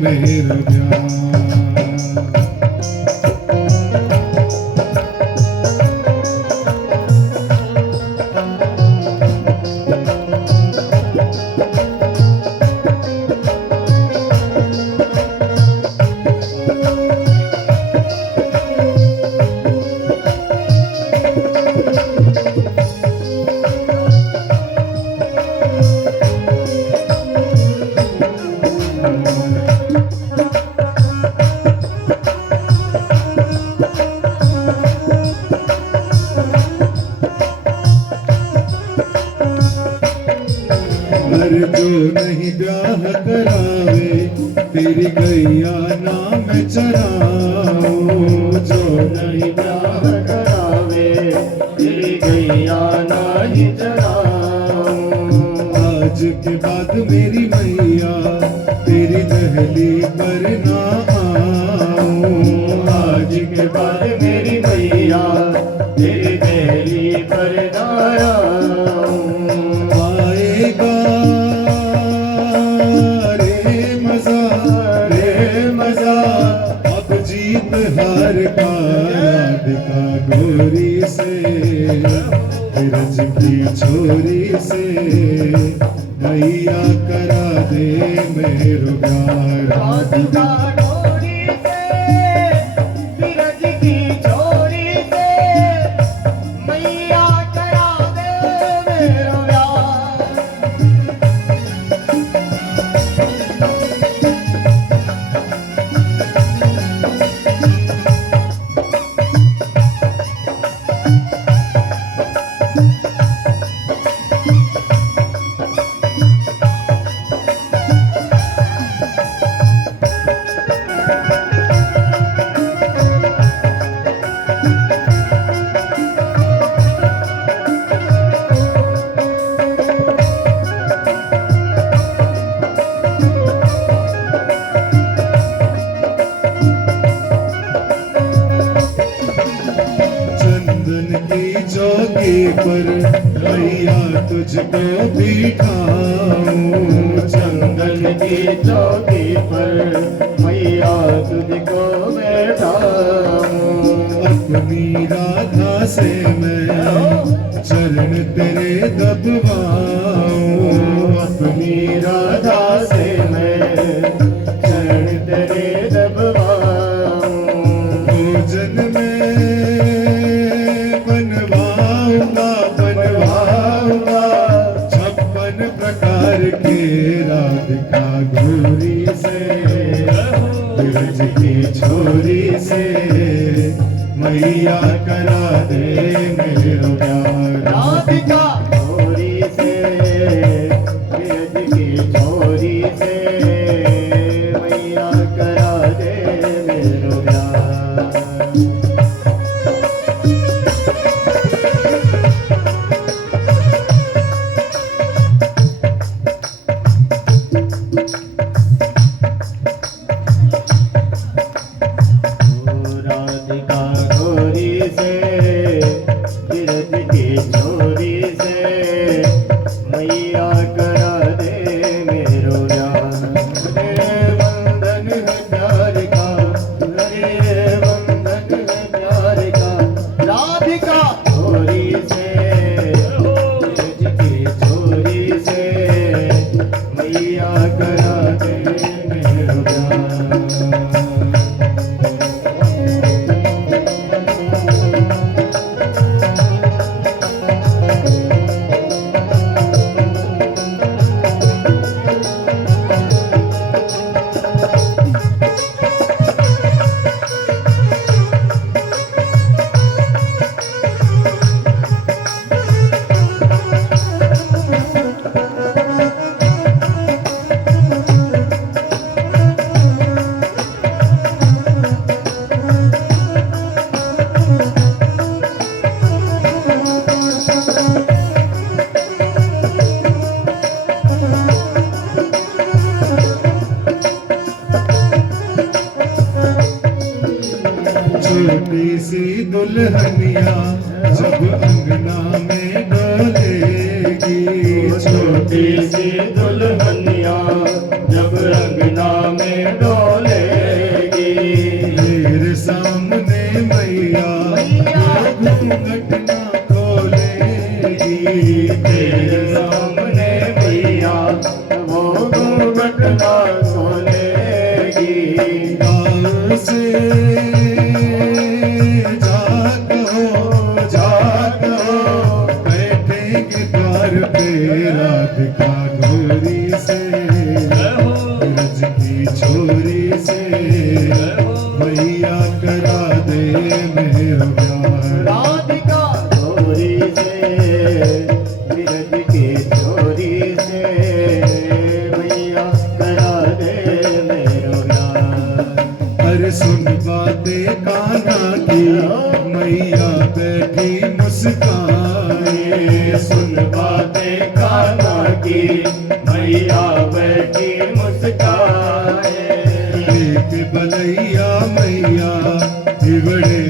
मेरा ब्याह। जो नहीं ब्याह करावे, तेरी गैया नाम चराओ। जो नहीं ब्याह करावे, तेरी गैया नहीं चराओ। आज के बाद मेरी मैया तेरी दहली पर ना आओ। बाद मेरी मैया तेरी बेली पर आया हूँ। आएगा रे मजा अब जीत हार का राधिका गोरी से ब्रज की छोरी से मैया करा दे मेरो प्यार। राधिका डोरी से ब्रज की छोरी से मैया करा दे मेरो प्यार। चंदन की चौकी पर मैया तुझको बिठाऊं। चंदन की चौकी पर मैया तुझको बैठाऊं। अपनी राधा से मैं चरण तेरे दबवाऊं। अपनी राधा से मैं चरण तेरे दबवाऊं। भोजन में बनवाऊंगा 56 प्रकार के राधिका गोरी से ब्रज की छोरी से मैया करा दे मेरो प्यार। राधिका छोरी से ब्रज की छोरी से मैया करा दे मेरो प्यार। राधिका छोरी से ब्रज की छोरी से मैया करा दे मेरो प्यार। हरे बंधन है प्यार का, हरे बंधन है प्यार का। राधिका छोरी से ब्रज की छोरी से मैया करा दे मेरो प्यार। छोटी सी दुल्हनिया जब अंगना में डोलेगी। छोटी सी दुल्हनिया जब अंगना में डोलेगी। मेरे सामने मैया घूंघट ना खोलेगी। तेरे सामने मैया वो घूंघट ना खोलेगी। गाँव से जागो बैठेंगे द्वार पे राधिका गोरी से ब्रज की छोरी से मैया करा दे मेरो प्यार। राधिका छोरी से ब्रज की छोरी से मैया करा दे मेरो प्यार। अरे सुन बातें कान्हा की मैया बैठी मुस्काए। सुन बातें कान्हा की मैया बैठी मुस्काए। लेके बलैया मैया हिवड़े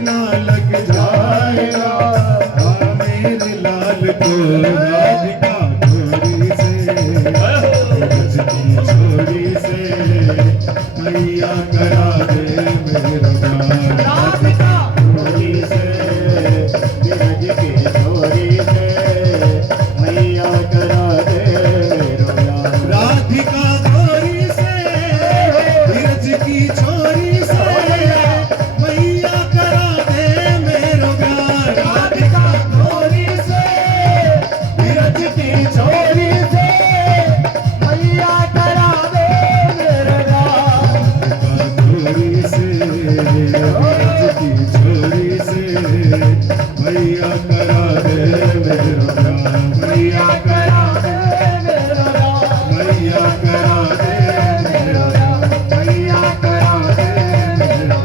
ना लग जाएगा। हाँ मेरे लाल को राधिका गोरी से, सूरज की छोरी से मैया करा दे मेरा प्यार। राधिका गोरी से, सूरज की छोरी से मैया करा दे मेरा प्यार। राधिका गोरी से, सूरज की छोरी से मैया करा दे मेरो प्यार। राधिका गोरी से, सूरज की छोरी से मैया करा दे मेरा प्यार। गोरी से, सूरज की छोरी से मैया करा दे मेरो प्यार। मैया करा दे मेरा प्यार। मैया करा दे मेरो प्यार। मैया करा दे मेरा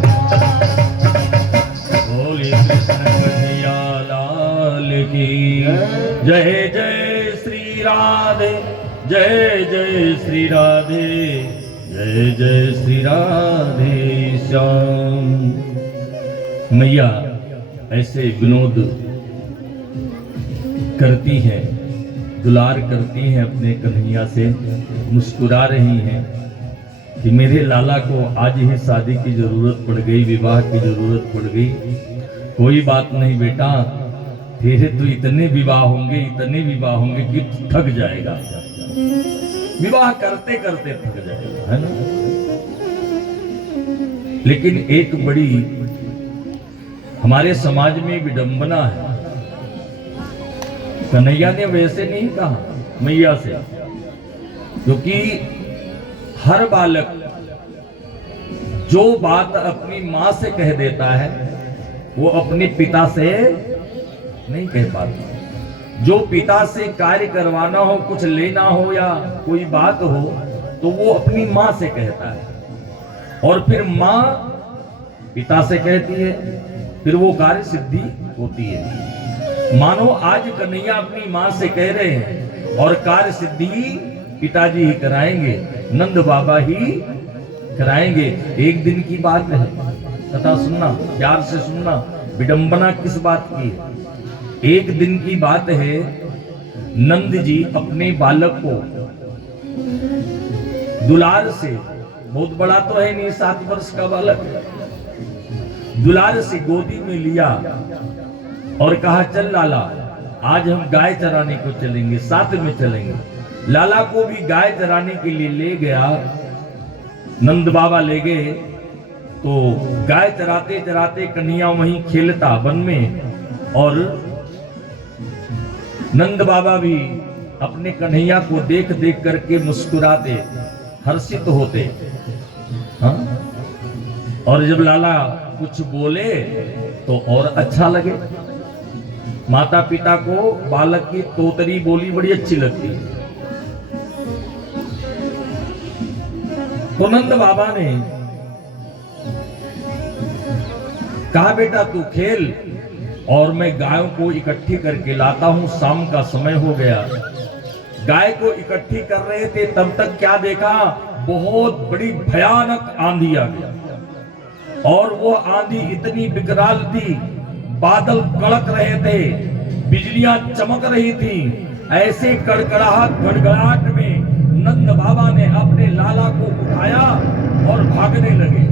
बोलिए कृष्ण कन्हैया लाल की जय। जय श्री राधे, जय जय श्री राधे, जय जय श्री राधे श्याम। मैया ऐसे विनोद करती हैं, दुलार करती हैं अपने कन्हैया से, मुस्कुरा रही हैं कि मेरे लाला को आज ही शादी की जरूरत पड़ गई, विवाह की जरूरत पड़ गई। कोई बात नहीं बेटा, तेरे तो इतने विवाह होंगे, इतने विवाह होंगे कि थक जाएगा, विवाह करते करते थक जाएगा, है ना। लेकिन एक बड़ी हमारे समाज में विडंबना है। कन्हैया ने वैसे नहीं कहा मैया से, क्योंकि हर बालक जो बात अपनी मां से कह देता है वो अपने पिता से नहीं कह पाता। जो पिता से कार्य करवाना हो, कुछ लेना हो या कोई बात हो, तो वो अपनी मां से कहता है, और फिर मां पिता से कहती है, फिर वो कार्य सिद्धि होती है। मानो आज कन्हैया अपनी मां से कह रहे हैं और कार्य सिद्धि पिताजी ही कराएंगे, नंद बाबा ही कराएंगे। एक दिन की बात है, कथा सुनना, प्यार से सुनना, विडंबना किस बात की है। एक दिन की बात है, नंद जी अपने बालक को दुलार से, बहुत बड़ा तो है नहीं, 7 वर्ष का बालक, दुलार से गोदी में लिया और कहा चल लाला आज हम गाय चराने को चलेंगे, साथ में चलेंगे। लाला को भी गाय चराने के लिए ले गया, नंद बाबा ले गए। तो गाय चराते चराते कन्हैया वहीं खेलता वन में, और नंद बाबा भी अपने कन्हैया को देख देख करके मुस्कुराते, हर्षित होते। हाँ? और जब लाला कुछ बोले तो और अच्छा लगे। माता पिता को बालक की तोतरी बोली बड़ी अच्छी लगती है। तो नंद बाबा ने कहा बेटा तू खेल और मैं गायों को इकट्ठी करके लाता हूं, शाम का समय हो गया। गाय को इकट्ठी कर रहे थे, तब तक क्या देखा, बहुत बड़ी भयानक आंधी आ गई, और वो आंधी इतनी विकराल थी, बादल कड़क रहे थे, बिजलियां चमक रही थी। ऐसे कड़कड़ाहट गड़गड़ाहट में नंद बाबा ने अपने लाला को उठाया और भागने लगे।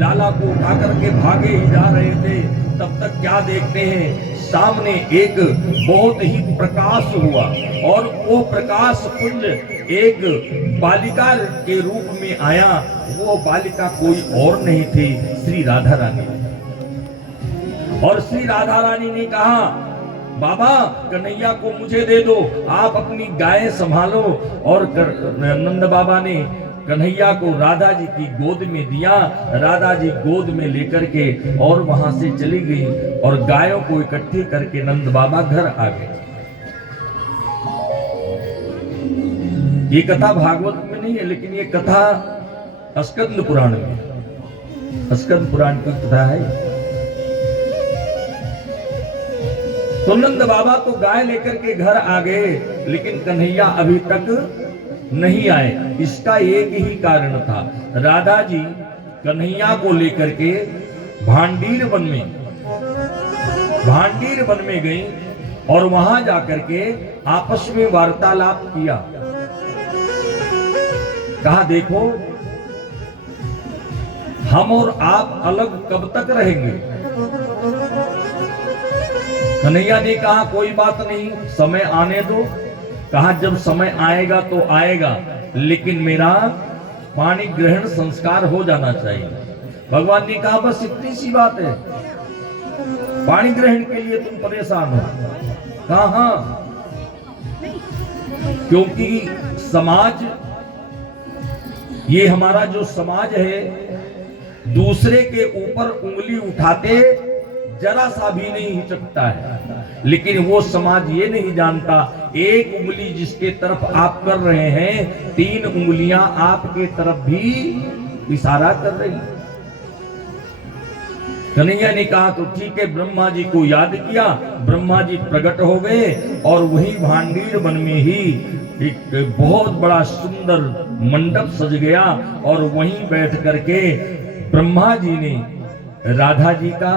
लाला को उठा करके भागे ही जा रहे थे, तब तक क्या देखते हैं, सामने एक बहुत ही प्रकाश हुआ, और वो प्रकाश पुंज एक बालिका के रूप में आया। वो बालिका कोई और नहीं थी, श्री राधा रानी। और श्री राधा रानी ने कहा बाबा कन्हैया को मुझे दे दो, आप अपनी गायें संभालो। और नंद बाबा ने कन्हैया को राधा जी की गोद में दिया। राधा जी गोद में लेकर के और वहां से चली गई, और गायों को इकट्ठी करके नंद बाबा घर आ गए। ये कथा भागवत में नहीं है, लेकिन ये कथा स्कंद पुराण में, स्कंद पुराण की कथा है। तो नंद बाबा तो गाय लेकर के घर आ गए, लेकिन कन्हैया अभी तक नहीं आए। इसका एक ही कारण था, राधा जी कन्हैया को लेकर के भांडीर वन में गई और वहां जाकर के आपस में वार्तालाप किया। कहा देखो हम और आप अलग कब तक रहेंगे? कन्हैया ने कहा कोई बात नहीं, समय आने दो। कहा जब समय आएगा तो आएगा, लेकिन मेरा पाणी ग्रहण संस्कार हो जाना चाहिए। भगवान ने कहा बस इतनी सी बात है, पाणी ग्रहण के लिए तुम परेशान हो? कहा हाँ, क्योंकि समाज, ये हमारा जो समाज है, दूसरे के ऊपर उंगली उठाते जरा सा भी नहीं हिचकता है, लेकिन वो समाज ये नहीं जानता एक उंगली जिसके तरफ आप कर रहे हैं, 3 उंगलियां आपके तरफ भी इशारा कर रही। कन्हैया ने कहा तो ठीक है। ब्रह्मा जी को याद किया, ब्रह्मा जी प्रकट हो गए और वही भांडीर वन में ही एक बहुत बड़ा सुंदर मंडप सज गया और वहीं बैठ करके ब्रह्मा जी ने राधा जी का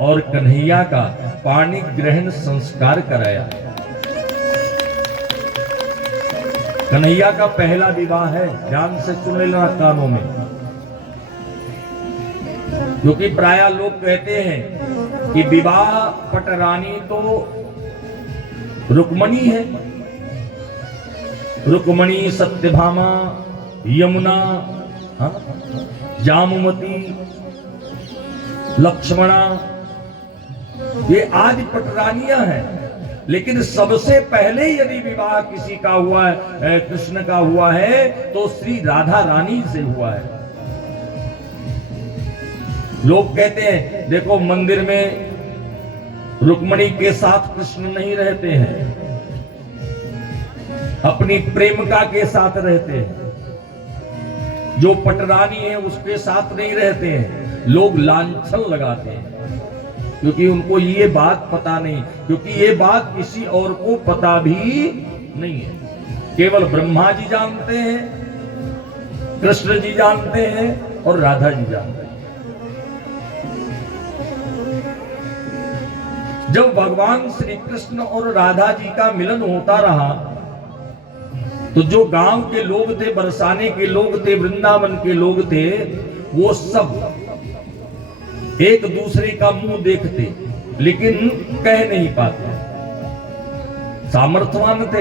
और कन्हैया का पाणी ग्रहण संस्कार कराया। कन्हैया का पहला विवाह है, ध्यान से सुन लेना कानों में, क्योंकि प्राय लोग कहते हैं कि विवाह पटरानी तो रुक्मणी है, रुक्मणी, सत्यभामा, यमुना, जामुमती, लक्ष्मणा, ये आदि पटरानियां हैं। लेकिन सबसे पहले यदि विवाह किसी का हुआ है, कृष्ण का हुआ है, तो श्री राधा रानी से हुआ है। लोग कहते हैं देखो मंदिर में रुक्मणी के साथ कृष्ण नहीं रहते हैं, अपनी प्रेमिका के साथ रहते हैं, जो पटरानी है उसके साथ नहीं रहते हैं। लोग लांछन लगाते हैं क्योंकि उनको ये बात पता नहीं, क्योंकि ये बात किसी और को पता भी नहीं है, केवल ब्रह्मा जी जानते हैं, कृष्ण जी जानते हैं और राधा जी जानते हैं। जब भगवान श्री कृष्ण और राधा जी का मिलन होता रहा तो जो गांव के लोग थे, बरसाने के लोग थे, वृंदावन के लोग थे, वो सब एक दूसरे का मुंह देखते लेकिन कह नहीं पाते। सामर्थ्यवान थे,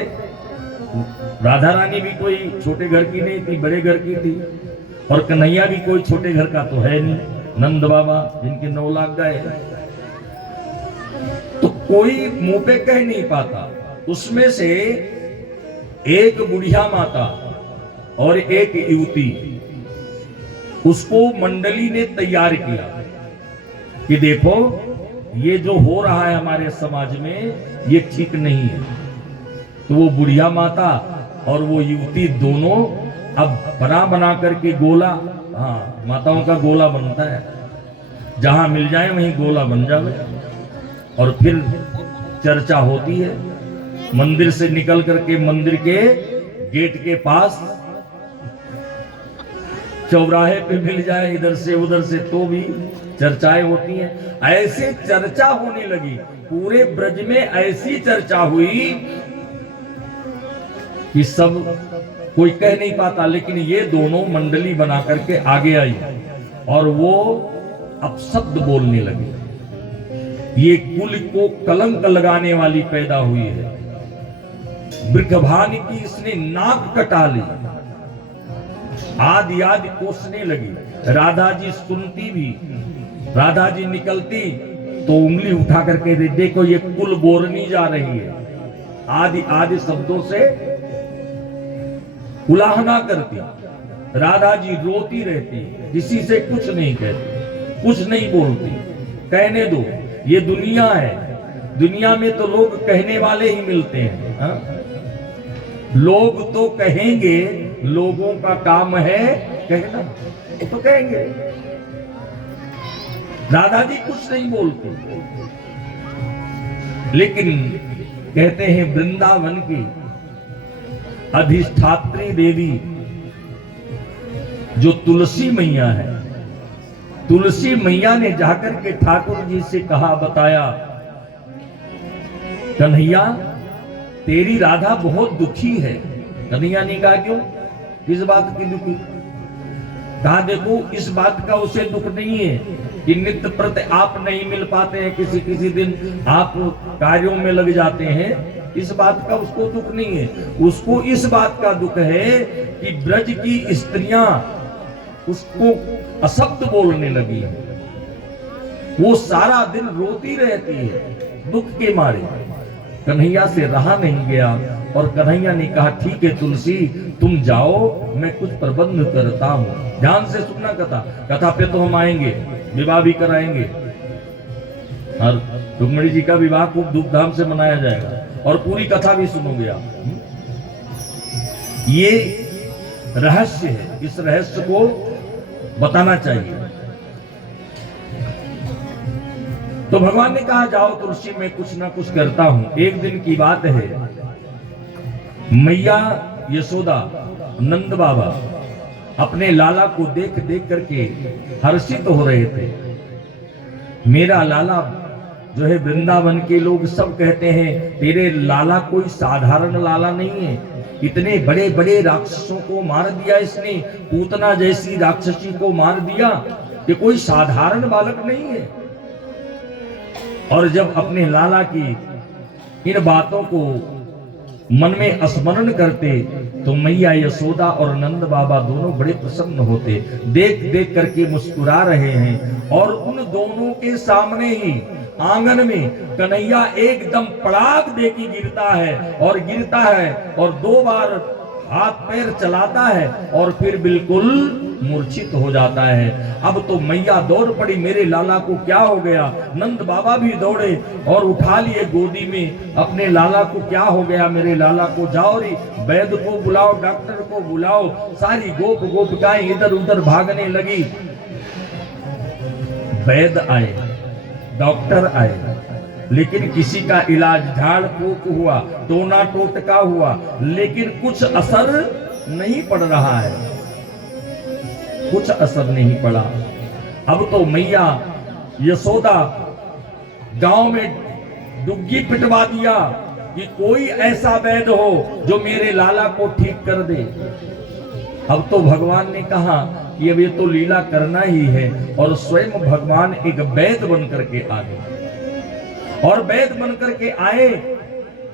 राधा रानी भी कोई छोटे घर की नहीं थी, बड़े घर की थी, और कन्हैया भी कोई छोटे घर का तो है नहीं, नंद बाबा जिनके 9 लाख गाय, तो कोई मुंह पे कह नहीं पाता। उसमें से एक बुढ़िया माता और एक युवती, उसको मंडली ने तैयार किया कि देखो ये जो हो रहा है हमारे समाज में ये ठीक नहीं है। तो वो बुढ़िया माता और वो युवती दोनों अब बना करके गोला, हाँ माताओं का गोला बनता है, जहां मिल जाए वहीं गोला बन जाए, और फिर चर्चा होती है। मंदिर से निकल करके मंदिर के गेट के पास चौराहे पे मिल जाए इधर से उधर से, तो भी चर्चाएं होती हैं। ऐसे चर्चा होने लगी, पूरे ब्रज में ऐसी चर्चा हुई कि सब कोई कह नहीं पाता। लेकिन ये दोनों मंडली बना करके आगे आई और वो अपशब्द बोलने लगे। ये कुल को कलंक लगाने वाली पैदा हुई है। वृषभानि की इसने नाक कटा ली, आदि आदि कोसने लगी। राधा जी सुनती भी, राधा जी निकलती तो उंगली उठा करके देखो ये कुल बोरनी जा रही है, आदि आदि शब्दों से उलाहना करती। राधा जी रोती रहती, किसी से कुछ नहीं कहती, कुछ नहीं बोलती, कहने दो, ये दुनिया है, दुनिया में तो लोग कहने वाले ही मिलते हैं। हा? लोग तो कहेंगे, लोगों का काम है कहना, तो कहेंगे। राधा जी कुछ नहीं बोलती, लेकिन कहते हैं वृंदावन की अधिष्ठात्री देवी जो तुलसी मैया है, तुलसी मैया ने जाकर के ठाकुर जी से कहा, बताया, कन्हैया तेरी राधा बहुत दुखी है। कन्हैया ने कहा, क्यों, किस बात की दुखी? कहा, देखो इस बात का उसे दुख नहीं है कि नित्य प्रति आप नहीं मिल पाते हैं, किसी किसी दिन आप कार्यों में लग जाते हैं, इस बात का उसको दुख नहीं है। उसको इस बात का दुख है कि ब्रज की स्त्रियां उसको अशब्द बोलने लगी है, वो सारा दिन रोती रहती है दुख के मारे। कन्हैया से रहा नहीं गया और कन्हैया ने कहा, ठीक है तुलसी, तुम जाओ, मैं कुछ प्रबंध करता हूं। ध्यान से सुनना कथा, कथा पे तो हम आएंगे, विवाह भी कराएंगे और रुक्मिणी जी का विवाह खूब धूमधाम से मनाया जाएगा और पूरी कथा भी सुनोगे आप। ये रहस्य है, इस रहस्य को बताना चाहिए। तो भगवान ने कहा, जाओ तुलसी, मैं कुछ ना कुछ करता हूं। एक दिन की बात है, मैया यशोदा, नंद बाबा अपने लाला को देख देख करके हर्षित हो रहे थे। मेरा लाला जो है, वृंदावन के लोग सब कहते हैं तेरे लाला कोई साधारण लाला नहीं है, इतने बड़े बड़े राक्षसों को मार दिया इसने, पूतना जैसी राक्षसी को मार दिया, ये कोई साधारण बालक नहीं है। और जब अपने लाला की इन बातों को मन में स्मरण करते तो मैया यशोदा और नंद बाबा दोनों बड़े प्रसन्न होते, देख देख करके मुस्कुरा रहे हैं। और उन दोनों के सामने ही आंगन में कन्हैया एकदम पड़ाक दे के गिरता है और गिरता है और 2 बार हाथ पैर चलाता है और फिर बिल्कुल मूर्छित हो जाता है। अब तो मैया दौड़ पड़ी, मेरे लाला को क्या हो गया। नंद बाबा भी दौड़े और उठा लिए गोदी में अपने लाला को, क्या हो गया मेरे लाला को, जाओ रे वैद्य को बुलाओ, डॉक्टर को बुलाओ। सारी गोपिकाएं इधर उधर भागने लगी। वैद्य आए, डॉक्टर आए, लेकिन किसी का इलाज, झाड़ फूक हुआ, टोना टोटका हुआ, लेकिन कुछ असर नहीं पड़ रहा है, कुछ असर नहीं पड़ा। अब तो मैया यशोदा गांव में डुग्गी पिटवा दिया कि कोई ऐसा वैद्य हो जो मेरे लाला को ठीक कर दे। अब तो भगवान ने कहा कि अब ये तो लीला करना ही है, और स्वयं भगवान एक वैद्य बन करके आ गए। और वैद्य बन करके आए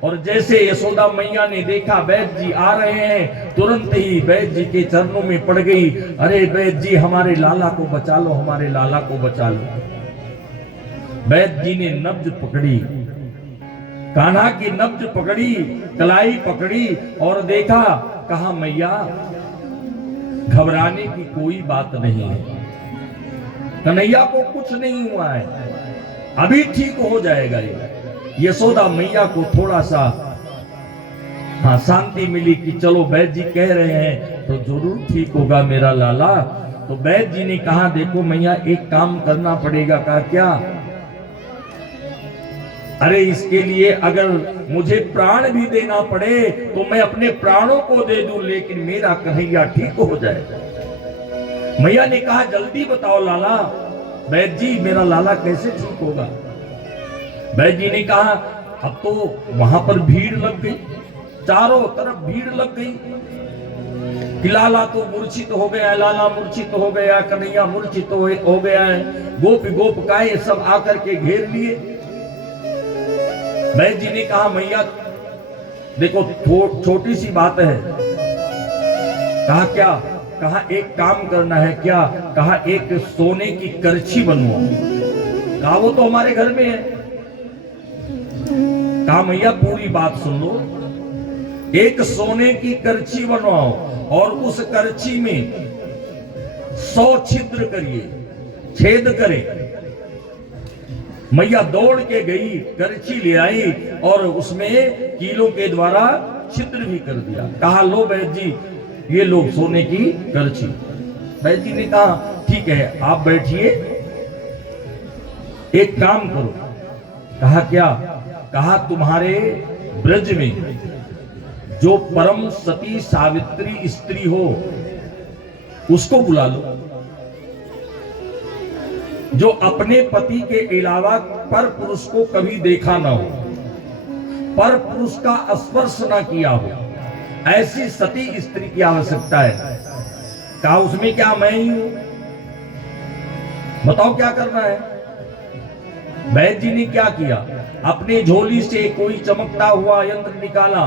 और जैसे यशोदा मैया ने देखा वैद्य जी आ रहे हैं, तुरंत ही वैद्य जी के चरणों में पड़ गई, अरे वैद्य जी हमारे लाला को बचा लो, हमारे लाला को बचा लो। वैद्य जी ने नब्ज पकड़ी, कान्हा की नब्ज पकड़ी, कलाई पकड़ी और देखा, कहा मैया घबराने की कोई बात नहीं है, कन्हैया को कुछ नहीं हुआ है, अभी ठीक हो जाएगा। ये यशोदा मैया को थोड़ा सा शांति मिली कि चलो वैद्य जी कह रहे हैं तो जरूर ठीक होगा मेरा लाला। तो वैद्य जी ने कहा, देखो मैया एक काम करना पड़ेगा। कहा क्या? अरे इसके लिए अगर मुझे प्राण भी देना पड़े तो मैं अपने प्राणों को दे दूं, लेकिन मेरा कन्हैया ठीक हो जाएगा। मैया ने कहा, जल्दी बताओ लाला। वैद्य जी मेरा लाला कैसे ठीक होगा? वैद्य जी ने कहा, अब तो वहां पर भीड़ लग गई, चारों तरफ भीड़ लग गई कि लाला तो मूर्छित हो गया, लाला मूर्छित हो गया, कन्हैया मूर्छित हो गया है। गोपिकाएं सब आकर के घेर लिए। वैद्य जी ने कहा, मैया देखो छोटी सी बात है। कहा क्या? कहा एक काम करना है। क्या? कहा एक सोने की करछी बनवाओ। कहा वो तो हमारे घर में है। कहा मैया पूरी बात सुन लो, एक सोने की करछी बनवाओ और उस करछी में 100 छिद्र करिए, छेद करे। मैया दौड़ के गई, करछी ले आई और उसमें कीलों के द्वारा छिद्र भी कर दिया। कहा लो वैद्य जी, ये लो सोने की करछी। वैद्य जी ने कहा ठीक है आप बैठिए, एक काम करो। कहा क्या? कहा तुम्हारे ब्रज में जो परम सती सावित्री स्त्री हो उसको बुला लो। जो अपने पति के अलावा पर पुरुष को कभी देखा ना हो, पर पुरुष का स्पर्श ना किया हो, ऐसी सती स्त्री की आवश्यकता है। कहा उसमें क्या मैं ही हूं? बताओ क्या करना है। वैद्य जी ने क्या किया, अपने झोली से कोई चमकता हुआ यंत्र निकाला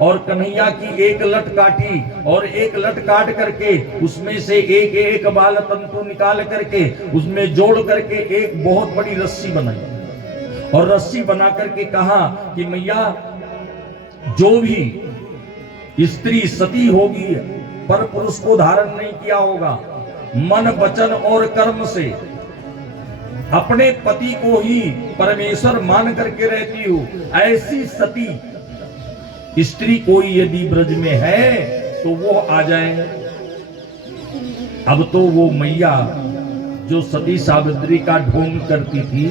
और कन्हैया की एक लट काटी और एक लट काट करके उसमें से एक एक बाल तंतु निकाल करके उसमें जोड़ करके एक बहुत बड़ी रस्सी बनाई और रस्सी बना करके कहा कि मैया जो भी स्त्री सती होगी पर पुरुष को धारण नहीं किया होगा, मन वचन और कर्म से अपने पति को ही परमेश्वर मान करके रहती हो, ऐसी सती स्त्री कोई यदि ब्रज में है तो वो आ जाए। अब तो वो मैया जो सती सावित्री का ढोंग करती थी,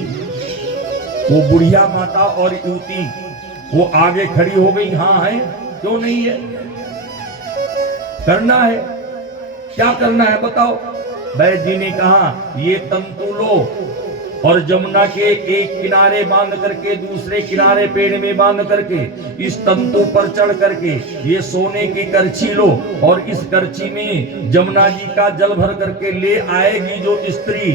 वो बुढ़िया माता और युवती वो आगे खड़ी हो गई। हाँ है, क्यों नहीं है, करना है, क्या करना है बताओ। वैद्य जी ने कहा ये तंतु लो और जमुना के एक किनारे बांध करके दूसरे किनारे पेड़ में बांध करके इस तंतु पर चढ़ करके ये सोने की करछी लो और इस करछी में जमुना जी का जल भर करके ले आएगी जो स्त्री,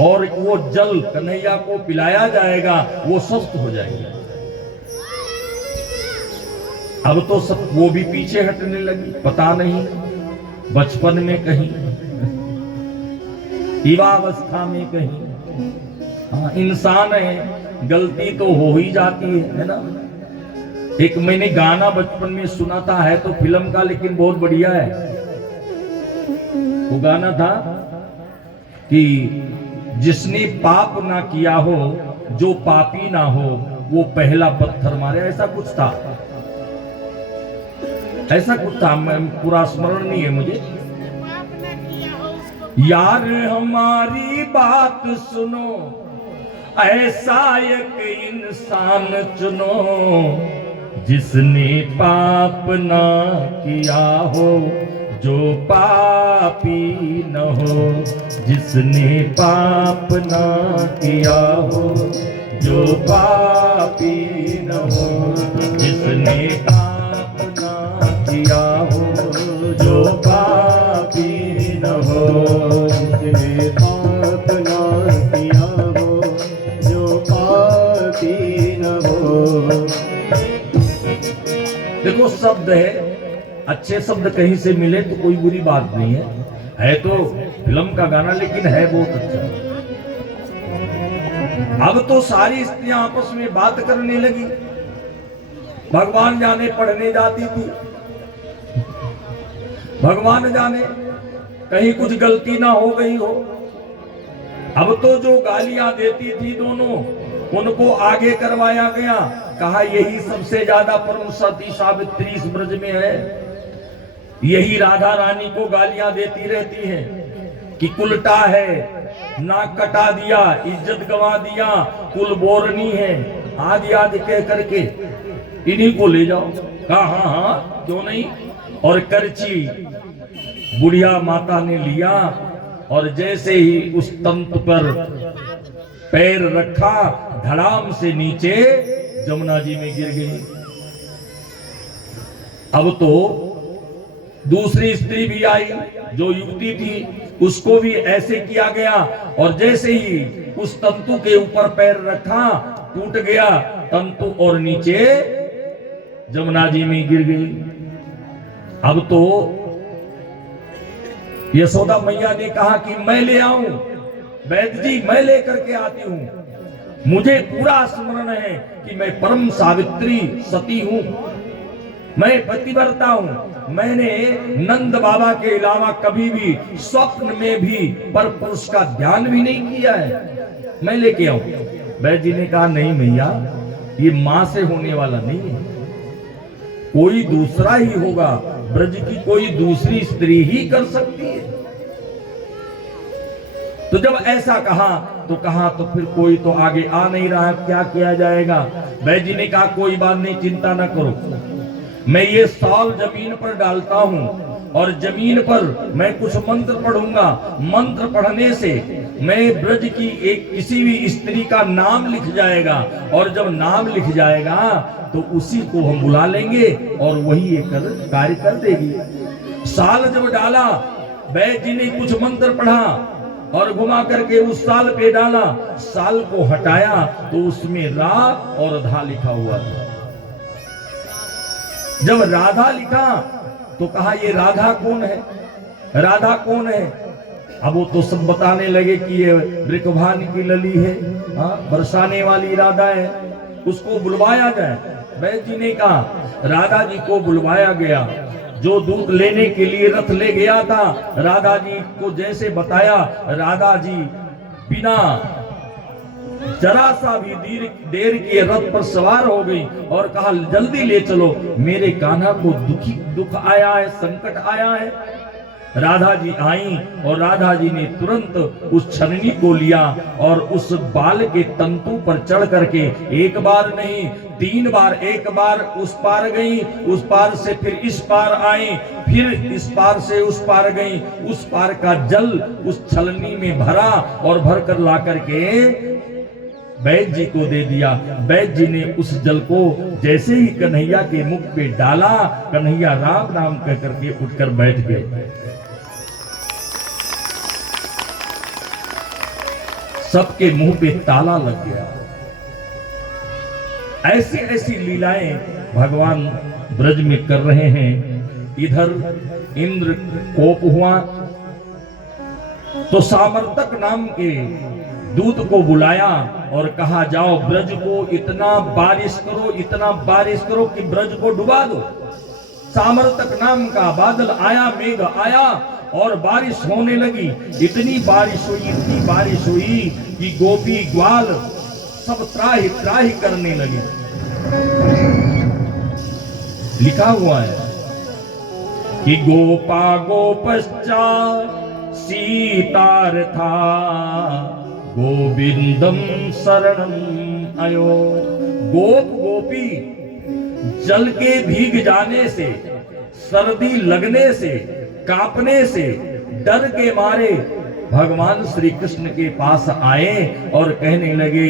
और वो जल कन्हैया को पिलाया जाएगा, वो स्वस्थ हो जाएगी। अब तो सब वो भी पीछे हटने लगी, पता नहीं बचपन में कहीं, युवावस्था में कहीं। हाँ, इंसान है, गलती तो हो ही जाती है ना। एक मैंने गाना बचपन में सुना था, है तो फिल्म का लेकिन बहुत बढ़िया है। वो गाना था कि जिसने पाप ना किया हो, जो पापी ना हो, वो पहला पत्थर मारे, ऐसा कुछ था, ऐसा कुछ था, मैं पूरा स्मरण नहीं है मुझे। यार हमारी बात सुनो, ऐसा एक इंसान चुनो जिसने पाप ना किया हो, जो पापी न हो, जिसने पाप ना किया हो, जो पापी न हो, जिसने पाप ना किया हो, जो पापी न हो, जिसने पाप ना किया हो, जो पापी न हो। देखो शब्द है, अच्छे शब्द कहीं से मिले तो कोई बुरी बात नहीं है तो फिल्म का गाना, लेकिन है बहुत अच्छा। अब तो सारी स्त्रियां आपस में बात करने लगी, भगवान जाने पढ़ने जाती थी, भगवान जाने कहीं कुछ गलती ना हो गई हो। अब तो जो गालियां देती थी दोनों, उनको आगे करवाया गया, कहा यही सबसे ज्यादा परम सती सावित्री इस ब्रज में है। यही राधा रानी को गालियां देती रहती है कि कुलटा है, नाक कटा दिया, इज्जत गंवा दिया, कुल बोरनी है, आदि आदि कह करके इन्हीं को ले जाओ। कहा हाँ हाँ क्यों नहीं। और करची बुढ़िया माता ने लिया और जैसे ही उस तंतु पर पैर रखा, धड़ाम से नीचे जमुना जी में गिर गई। अब तो दूसरी स्त्री भी आई जो युवती थी, उसको भी ऐसे किया गया और जैसे ही उस तंतु के ऊपर पैर रखा, टूट गया तंतु और नीचे जमुना जी में गिर गई। अब तो यशोदा मैया ने कहा कि मैं ले आऊं, वैद्य जी मैं लेकर के आती हूं। मुझे पूरा स्मरण है कि मैं परम सावित्री सती हूं, मैं पतिव्रता हूं। मैंने नंद बाबा के अलावा कभी भी स्वप्न में भी पर पुरुष का ध्यान भी नहीं किया है, मैं लेके आऊं। वैद्य जी ने कहा नहीं मैया, ये मां से होने वाला नहीं है, कोई दूसरा ही होगा, ब्रज की कोई दूसरी स्त्री ही कर सकती है। तो जब ऐसा कहा तो फिर कोई तो आगे आ नहीं रहा, क्या किया जाएगा। वैद्य जी ने कहा कोई बात नहीं, चिंता ना करो, मैं ये सॉल जमीन पर डालता हूं और जमीन पर मैं कुछ मंत्र पढ़ूंगा, मंत्र पढ़ने से मैं ब्रज की एक किसी भी स्त्री का नाम लिख जाएगा, और जब नाम लिख जाएगा तो उसी को हम बुला लेंगे और वही ये कार्य कर देगी। साल जब डाला, वैद्य जी ने कुछ मंत्र पढ़ा और घुमा करके उस साल पे डाला, साल को हटाया तो उसमें रा और धा लिखा हुआ था। जब राधा लिखा तो कहा ये राधा कौन है, राधा कौन है। अब वो तो सब बताने लगे कि ये वृषभान की लली है, बरसाने वाली राधा है, उसको बुलवाया जाए। वैद्य जी ने कहा, राधा जी को बुलवाया गया। जो दूध लेने के लिए रथ ले गया था, राधा जी को जैसे बताया, राधा जी बिना जरा सा भी देर किए रथ पर सवार हो गई और कहा जल्दी ले चलो, मेरे कान्हा को दुख आया है, संकट आया है। राधा जी आई और राधा जी ने तुरंत उस छलनी को लिया और उस बाल के तंतु पर चढ़ करके एक बार नहीं 3 बार, एक बार उस पार गई, उस पार से फिर इस पार आई, फिर इस पार से उस पार गई, उस पार का जल उस छलनी में भरा और भर कर ला करके वैद्य जी को दे दिया। वैद्य जी ने उस जल को जैसे ही कन्हैया के मुख पे डाला, कन्हैया राम राम कह करके उठकर बैठ गए। सबके मुंह पे ताला लग गया। ऐसी ऐसी लीलाएं भगवान ब्रज में कर रहे हैं। इधर इंद्र कोप हुआ तो सामर्तक नाम के दूत को बुलाया और कहा जाओ ब्रज को इतना बारिश करो, इतना बारिश करो कि ब्रज को डुबा दो। सामर्तक नाम का बादल आया, मेघ आया और बारिश होने लगी। इतनी बारिश हुई कि गोपी ग्वाल सब त्राही त्राही करने लगे। लिखा हुआ है कि गोपा गोपश्चा सीतार्था गोविंदम शरणम आयो। गोप गोपी जल के भीग जाने से, सर्दी लगने से, कांपने से, डर के मारे भगवान श्री कृष्ण के पास आए और कहने लगे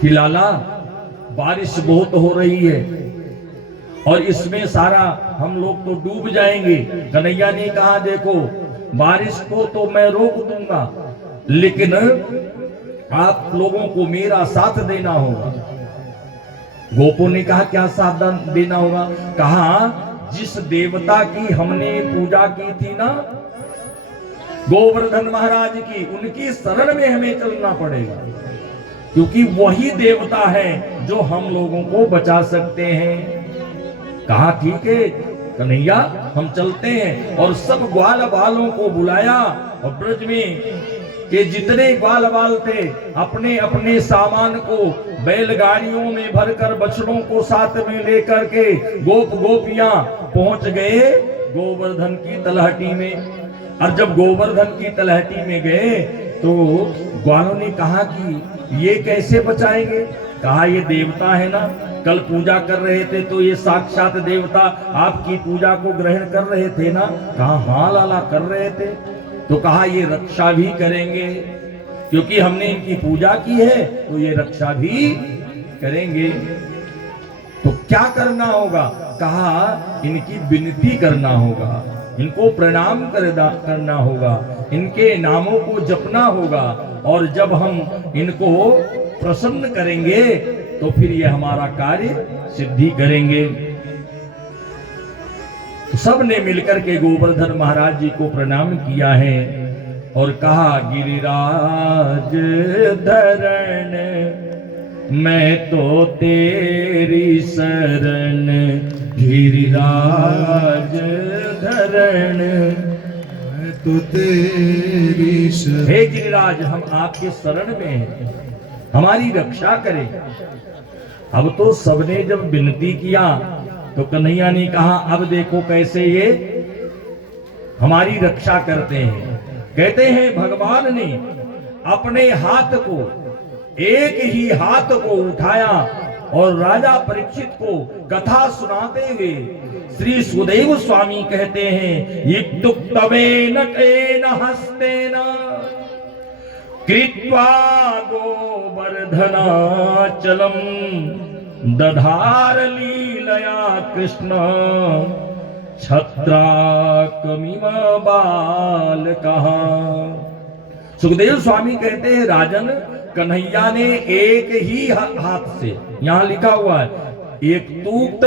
कि लाला बारिश बहुत हो रही है और इसमें सारा हम लोग तो डूब जाएंगे। कन्हैया ने कहा देखो बारिश को तो मैं रोक दूंगा, लेकिन आप लोगों को मेरा साथ देना होगा। गोपों ने कहा क्या साथ देना होगा। कहा जिस देवता की हमने पूजा की थी ना, गोवर्धन महाराज की, उनकी शरण में हमें चलना पड़ेगा, क्योंकि वही देवता है जो हम लोगों को बचा सकते हैं। कहा ठीक है कन्हैया हम चलते हैं। और सब ग्वाल बालों को बुलाया और ब्रज में के जितने ग्वाल बाल थे अपने अपने सामान को बैलगाड़ियों में भरकर बछड़ों को साथ में लेकर के गोप गोपियां पहुंच गए गोवर्धन की तलहटी में। और जब गोवर्धन की तलहटी में गए तो ग्वालों ने कहा कि ये कैसे बचाएंगे। कहा ये देवता है ना, कल पूजा कर रहे थे तो ये साक्षात देवता आपकी पूजा को ग्रहण कर रहे थे ना। कहा हाँ लाला कर रहे थे। तो कहा ये रक्षा भी करेंगे, क्योंकि हमने इनकी पूजा की है तो ये रक्षा भी करेंगे। तो क्या करना होगा। कहा इनकी विनती करना होगा, इनको प्रणाम करना होगा, इनके नामों को जपना होगा, और जब हम इनको प्रसन्न करेंगे तो फिर ये हमारा कार्य सिद्धि करेंगे। तो सब ने मिलकर के गोवर्धन महाराज जी को प्रणाम किया है और कहा गिरिराज धरण मैं तो तेरी शरण, गिरिराज धरण मैं तो तेरी शरण। हे गिरिराज हम आपके शरण में हैं, हमारी रक्षा करें। अब तो सबने जब विनती किया तो कन्हैया ने कहा अब देखो कैसे ये हमारी रक्षा करते हैं। कहते हैं भगवान ने अपने हाथ को, एक ही हाथ को उठाया और राजा परीक्षित को कथा सुनाते हुए श्री सुखदेव स्वामी कहते हैं, इत्युक्तवेन तेन हस्तेन कृत्वा गोवर्धनाचलम दधार लीलया कृष्ण छत्राकमिव बालकः। सुखदेव स्वामी कहते हैं, राजन कन्हैया ने एक ही हाथ से, यहां लिखा हुआ है एक तूक्त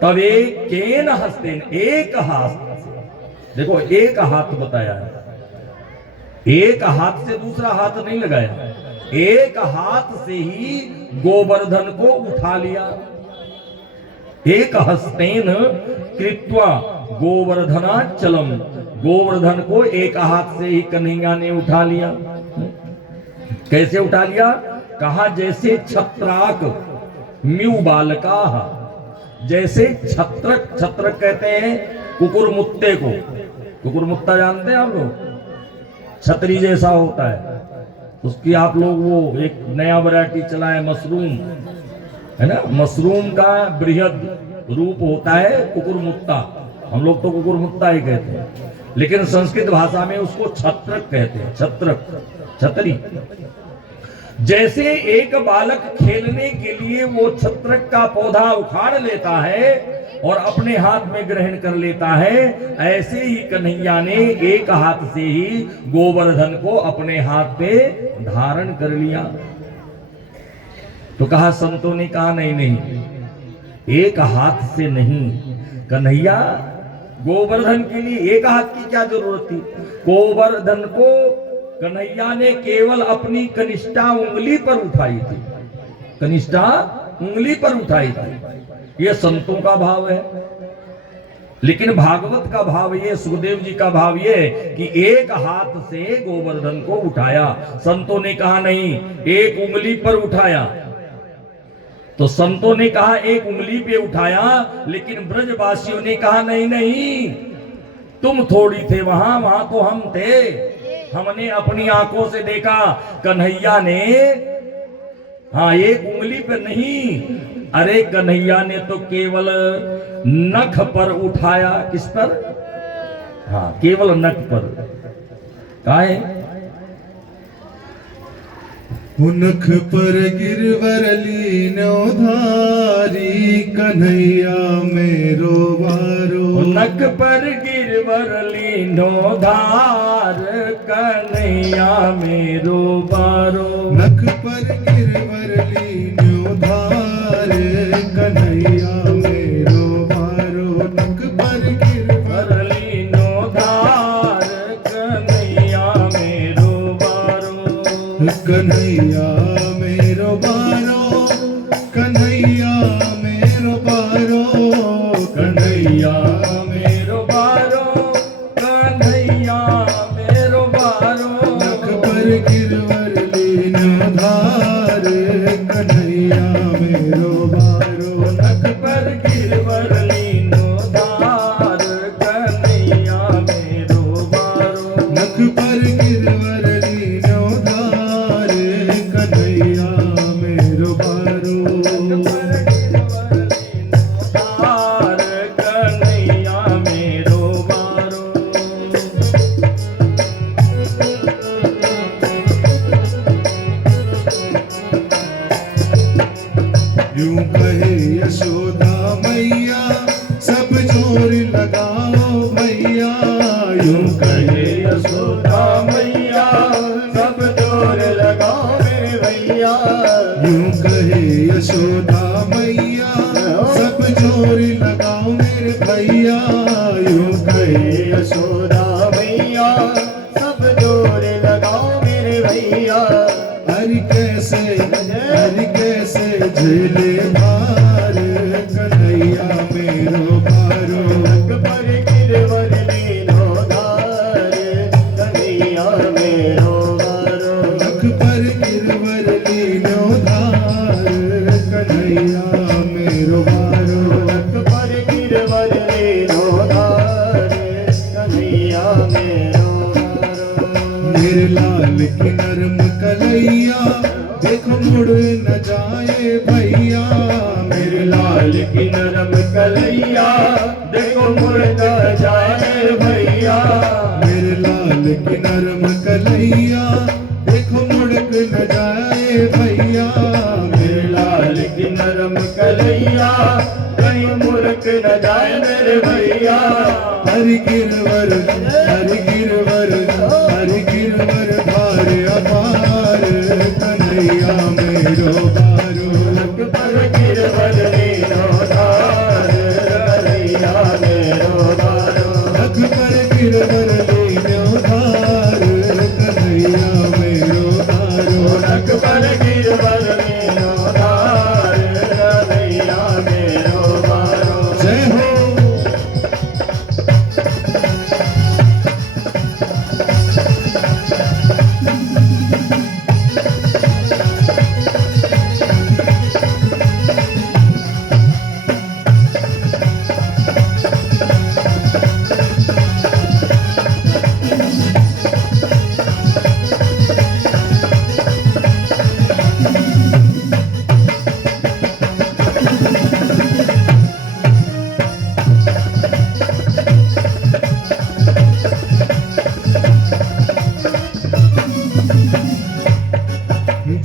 तवे केन हस्तेन, एक हाथ से, देखो एक हाथ बताया है, एक हाथ से दूसरा हाथ नहीं लगाया, एक हाथ से ही गोवर्धन को उठा लिया। एक हस्तेन कृत्वा गोवर्धनाचलम, गोवर्धन को एक हाथ से ही कन्हैया ने उठा लिया। कैसे उठा लिया? कहा जैसे छत्राक म्यू बालका, जैसे छत्रक, छत्रक कहते हैं कुकुरमुत्ते को, कुकुरमुत्ता जानते हैं आप लोग, छतरी जैसा होता है, उसकी आप लोग वो एक नया वैरायटी चला है मशरूम, है ना, मशरूम का बृहद रूप होता है कुकुरमुत्ता, हम लोग तो कुकुरमुत्ता ही कहते हैं, लेकिन संस्कृत भाषा में उसको छत्रक कहते हैं, छत्रक, छतरी। जैसे एक बालक खेलने के लिए वो छत्रक का पौधा उखाड़ लेता है और अपने हाथ में ग्रहण कर लेता है, ऐसे ही कन्हैया ने एक हाथ से ही गोवर्धन को अपने हाथ पे धारण कर लिया। तो कहा, संतों ने कहा नहीं नहीं, एक हाथ से नहीं, कन्हैया गोवर्धन के लिए एक हाथ की क्या जरूरत थी? गोवर्धन को कन्हैया ने केवल अपनी कनिष्ठा उंगली पर उठाई थी, कनिष्ठा उंगली पर उठाई थी। यह संतों का भाव है। लेकिन भागवत का भाव ये, सुखदेव जी का भाव ये कि एक हाथ से गोवर्धन को उठाया। संतों ने कहा नहीं, एक उंगली पर उठाया। तो संतों ने कहा एक उंगली पे उठाया, लेकिन ब्रजवासियों ने कहा नहीं नहीं, तुम थोड़ी थे वहां, वहां तो हम थे, हमने अपनी आंखों से देखा कन्हैया ने, हाँ एक उंगली पे नहीं, अरे कन्हैया ने तो केवल नख पर उठाया। किस पर? हाँ केवल नख पर। काहे? नख पर गिरवर लीनो धारी, कन्हैया मेरो बारो। नख पर गिरवर लीनो धार, कन्हैया मेरो बारो। नख पर गिरवर लीनो धार, कन्हैया मेरो बारो। नख पर गिरवर लीनो धार, कन्हैया मेरो बारो। कन्हैया मेरो बारो, कन्हैया मेरो बारो। कन्हैया मेरो बारो, कन्हैया मेरो बारो। नख पर गिरवर लीनो धार, कन्हैया मेरो बारो। नख पर गिरवर लीनो धार, कन्हैया मेरो बारो। नख पर गिरवर लीनो धार, कन्हैया मेरो बारो। धार, कन्हैया मेरो बारो। यूं कहे यशोदा मैया, सब जोर लगाओ भैया। यूं कहे यशोदा मैया, सब जोर लगाओ मेरे भैया। यूं कहे यशोदा मैया, सब जोर लगाओ मेरे भैया। यूं कहे यशोदा मैया, सब जोर लगाओ मेरे भैया। हरि कैसे झेले भार, कन्हैया मेरो बारो। नख पर गिरवर लीनो धार, कन्हैया मेरो बारो। नख पर गिरवर लीनो धार, कन्हैया मेरो बारो। नख पर गिरवर लीनो धार, कन्हैया मेरो बारो। मेरे लाल की नरम कलैया, देखो मुड़ न जाए भैया मेरे लाल की नरम कलैया देखो मुड़ न जाए भैया मेरे लाल की नरम कलैया देखो मुड़क न जाए भैया मेरे लाल की नरम कलैया कहीं मुड़क न जाए मेरे भैया हरि गिरवर भार अपार कन्हैया मेरो बारो पर गिरवर नीनो धार कन्हैया मेरो बारो रख पर गिरवर लीनो धार कन्हैया मेरो बारो रख पर गिरवर नीनो धार कन्हैया मेरो बारो जय हो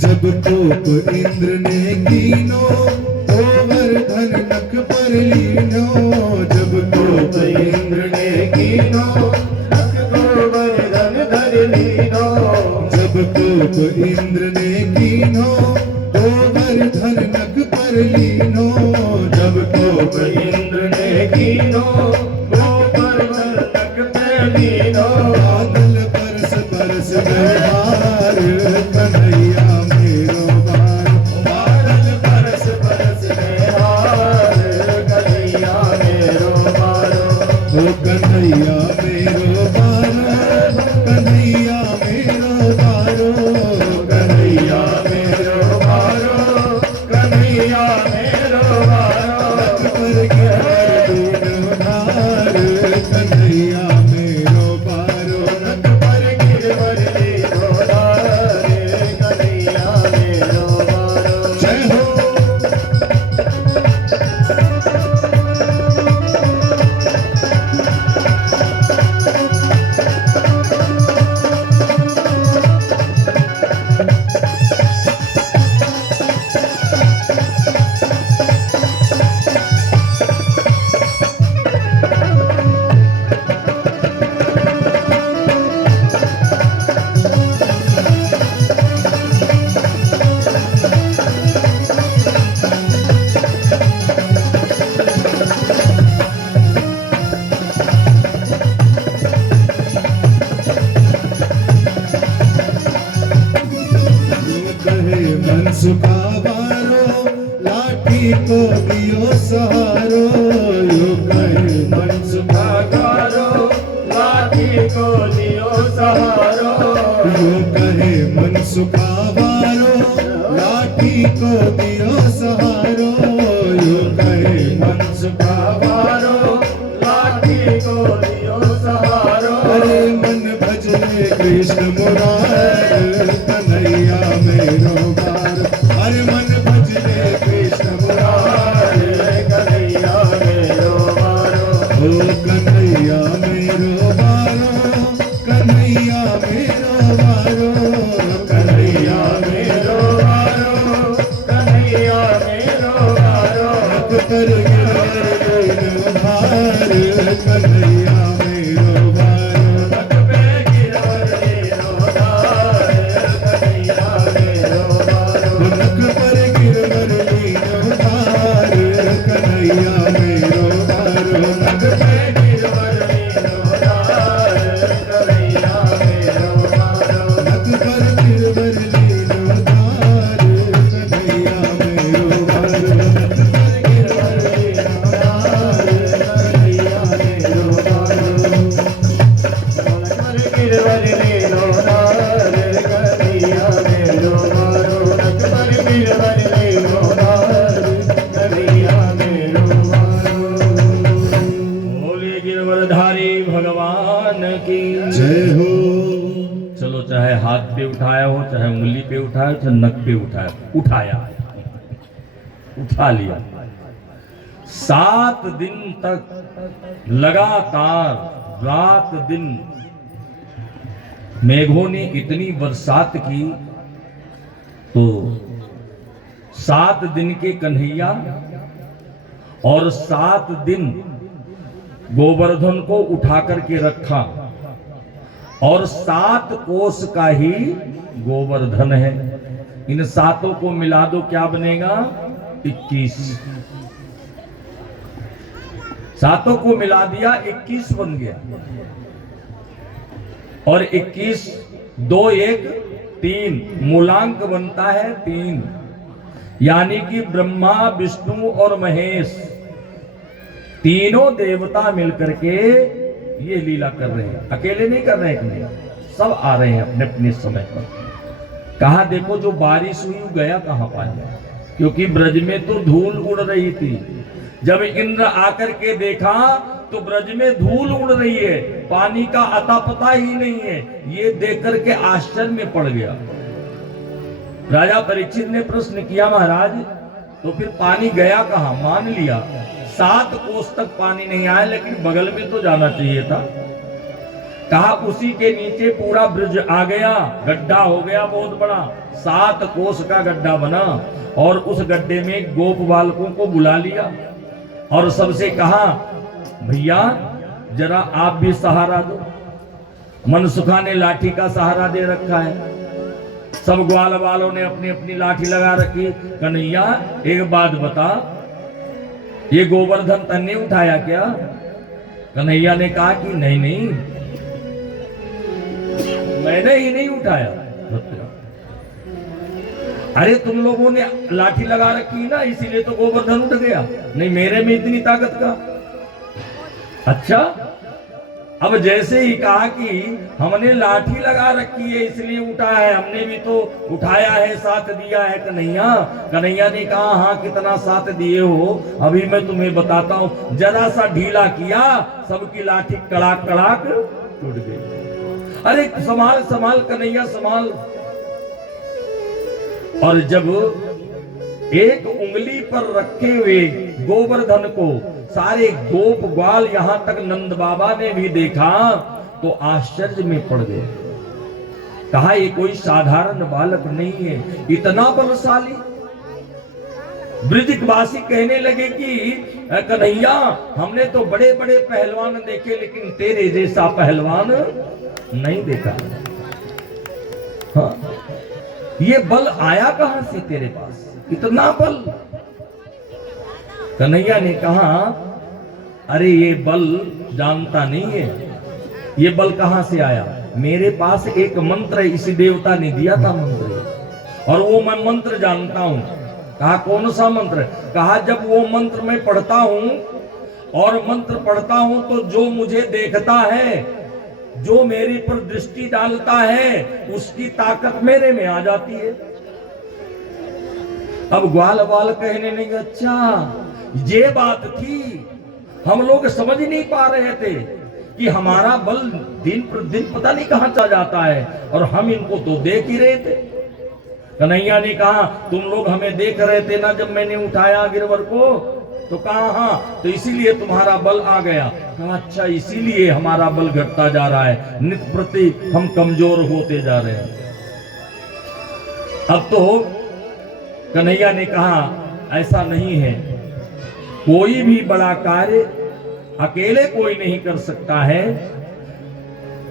जब कोप इंद्र ने कीनो गोवर्धन नख पर लीनो जब कोप इंद्र ने कीनो नख गोवर्धन धर लीनो जब कोप इंद्र ने कीनो गोवर्धन नख पर लीनो जब कोप इंद्र ने कीनो गोवर्धन नख पे लीनो बादल बरस बरस बहार कन्हैया मेरो बार बादल बरस बरस हार कन्हैया मेरो बारो ओ कन्हैया मेरो बारो कन्हैया मेरो बारो कन्हैया मेरो बारो कन्हैया मेरो बारो पर गिरवर धार कन्हैया मेरो बारो नख पर गिरवर लीनो धार कन्हैया मेरो बारो जय हो कहे मन सुखावारो लाठी को दियो सहारो यो कहे मन सुखागारो लाठी को लियो सहारो यो कहे मन सुखावारो लाठी को दियो सहारो यो कहे मन सुखागारो लाठी को लियो सहारो अरे मन भजने कृष्ण मुरार कन्हैया मेरो बार अरे मन भजने कृष्ण मुरार कन्हैया मेरो बारो ओ कन्हैया मेरो बारो कन्हैया मेरो बारो कन्हैया मेरो बारो कन्हैया मेरो बारो रख पर गिरवर भार कन्हैया मेरो बारो रख पे गिरवर लीनो धार कन्हैया मेरो बारो जस्ट नक पे उठाया, उठा लिया। 7 दिन तक लगातार रात दिन मेघों ने इतनी बरसात की, तो 7 दिन के कन्हैया और 7 दिन गोवर्धन को उठा करके रखा, और 7 कोस का ही गोवर्धन है। इन 7 को मिला दो, क्या बनेगा? 21। 7 को मिला दिया, 21 बन गया। और 21 2 1 3 मूलांक बनता है 3, यानी कि ब्रह्मा विष्णु और महेश तीनों देवता मिलकर के ये लीला कर रहे हैं। अकेले नहीं कर रहे हैं, सब आ रहे हैं अपने अपने समय पर। कहा देखो जो बारिश हुई गया कहां पानी, क्योंकि ब्रज में तो धूल उड़ रही थी। जब इंद्र आकर के देखा तो ब्रज में धूल उड़ रही है, पानी का अता पता ही नहीं है। ये देख करके आश्चर्य में पड़ गया। राजा परीक्षित ने प्रश्न किया, महाराज तो फिर पानी गया कहां? मान लिया 7 कोस तक पानी नहीं आया, लेकिन बगल में तो जाना चाहिए था। कहा उसी के नीचे पूरा ब्रिज आ गया, गड्ढा हो गया बहुत बड़ा, 7 कोस का गड्ढा बना, और उस गड्ढे में गोप बालकों को बुला लिया और सबसे कहा भैया जरा आप भी सहारा दो। मनसुखा ने लाठी का सहारा दे रखा है, सब ग्वाल वालों ने अपनी अपनी लाठी लगा रखी। कन्हैया एक बात बता, ये गोवर्धन तन्ने उठाया क्या? कन्हैया ने कहा कि नहीं नहीं, मैंने ही नहीं उठाया। अरे तुम लोगों ने लाठी लगा रखी ना, इसीलिए तो गोवर्धन उठ गया। नहीं, मेरे में इतनी ताकत का। अच्छा, अब जैसे ही कहा कि हमने लाठी लगा रखी है इसलिए उठा है, हमने भी तो उठाया है, साथ दिया है कन्हैया। कन्हैया ने कहा हाँ कितना साथ दिए हो, अभी मैं तुम्हें बताता हूं। जरा सा ढीला किया, सबकी लाठी कड़ाक कड़ाक टूट गई। अरे संभाल संभाल कन्हैया संभाल। और जब एक उंगली पर रखे हुए गोवर्धन को सारे गोप ग्वाल यहां तक नंद बाबा ने भी देखा तो आश्चर्य में पड़ गए। कहा ये कोई साधारण बालक नहीं है, इतना बलशाली। ब्रिजवासी कहने लगे कि कन्हैया हमने तो बड़े बड़े पहलवान देखे, लेकिन तेरे जैसा पहलवान नहीं देखा। हाँ, ये बल आया कहां से तेरे पास, इतना बल? कन्हैया ने कहा अरे ये बल जानता नहीं है, ये बल कहां से आया? मेरे पास एक मंत्र इसी देवता ने दिया था मंत्र, और वो मैं मंत्र जानता हूं। कहा कौन सा मंत्र? कहा जब वो मंत्र मैं पढ़ता हूं और मंत्र पढ़ता हूं तो जो मुझे देखता है, जो मेरे पर दृष्टि डालता है, उसकी ताकत मेरे में आ जाती है। अब ग्वाल वाल कहने लगे अच्छा ये बात थी, हम लोग समझ नहीं पा रहे थे कि हमारा बल दिन प्रतिदिन पता नहीं कहां चला जाता है, और हम इनको तो देख ही रहे थे। कन्हैया ने कहा तुम लोग हमें देख रहे थे ना जब मैंने उठाया गिरवर को? तो कहा हाँ, तो इसीलिए तुम्हारा बल आ गया। कहा अच्छा इसीलिए हमारा बल घटता जा रहा है, नित्य प्रति हम कमजोर होते जा रहे हैं। अब तो कन्हैया ने कहा ऐसा नहीं है, कोई भी बड़ा कार्य अकेले कोई नहीं कर सकता है।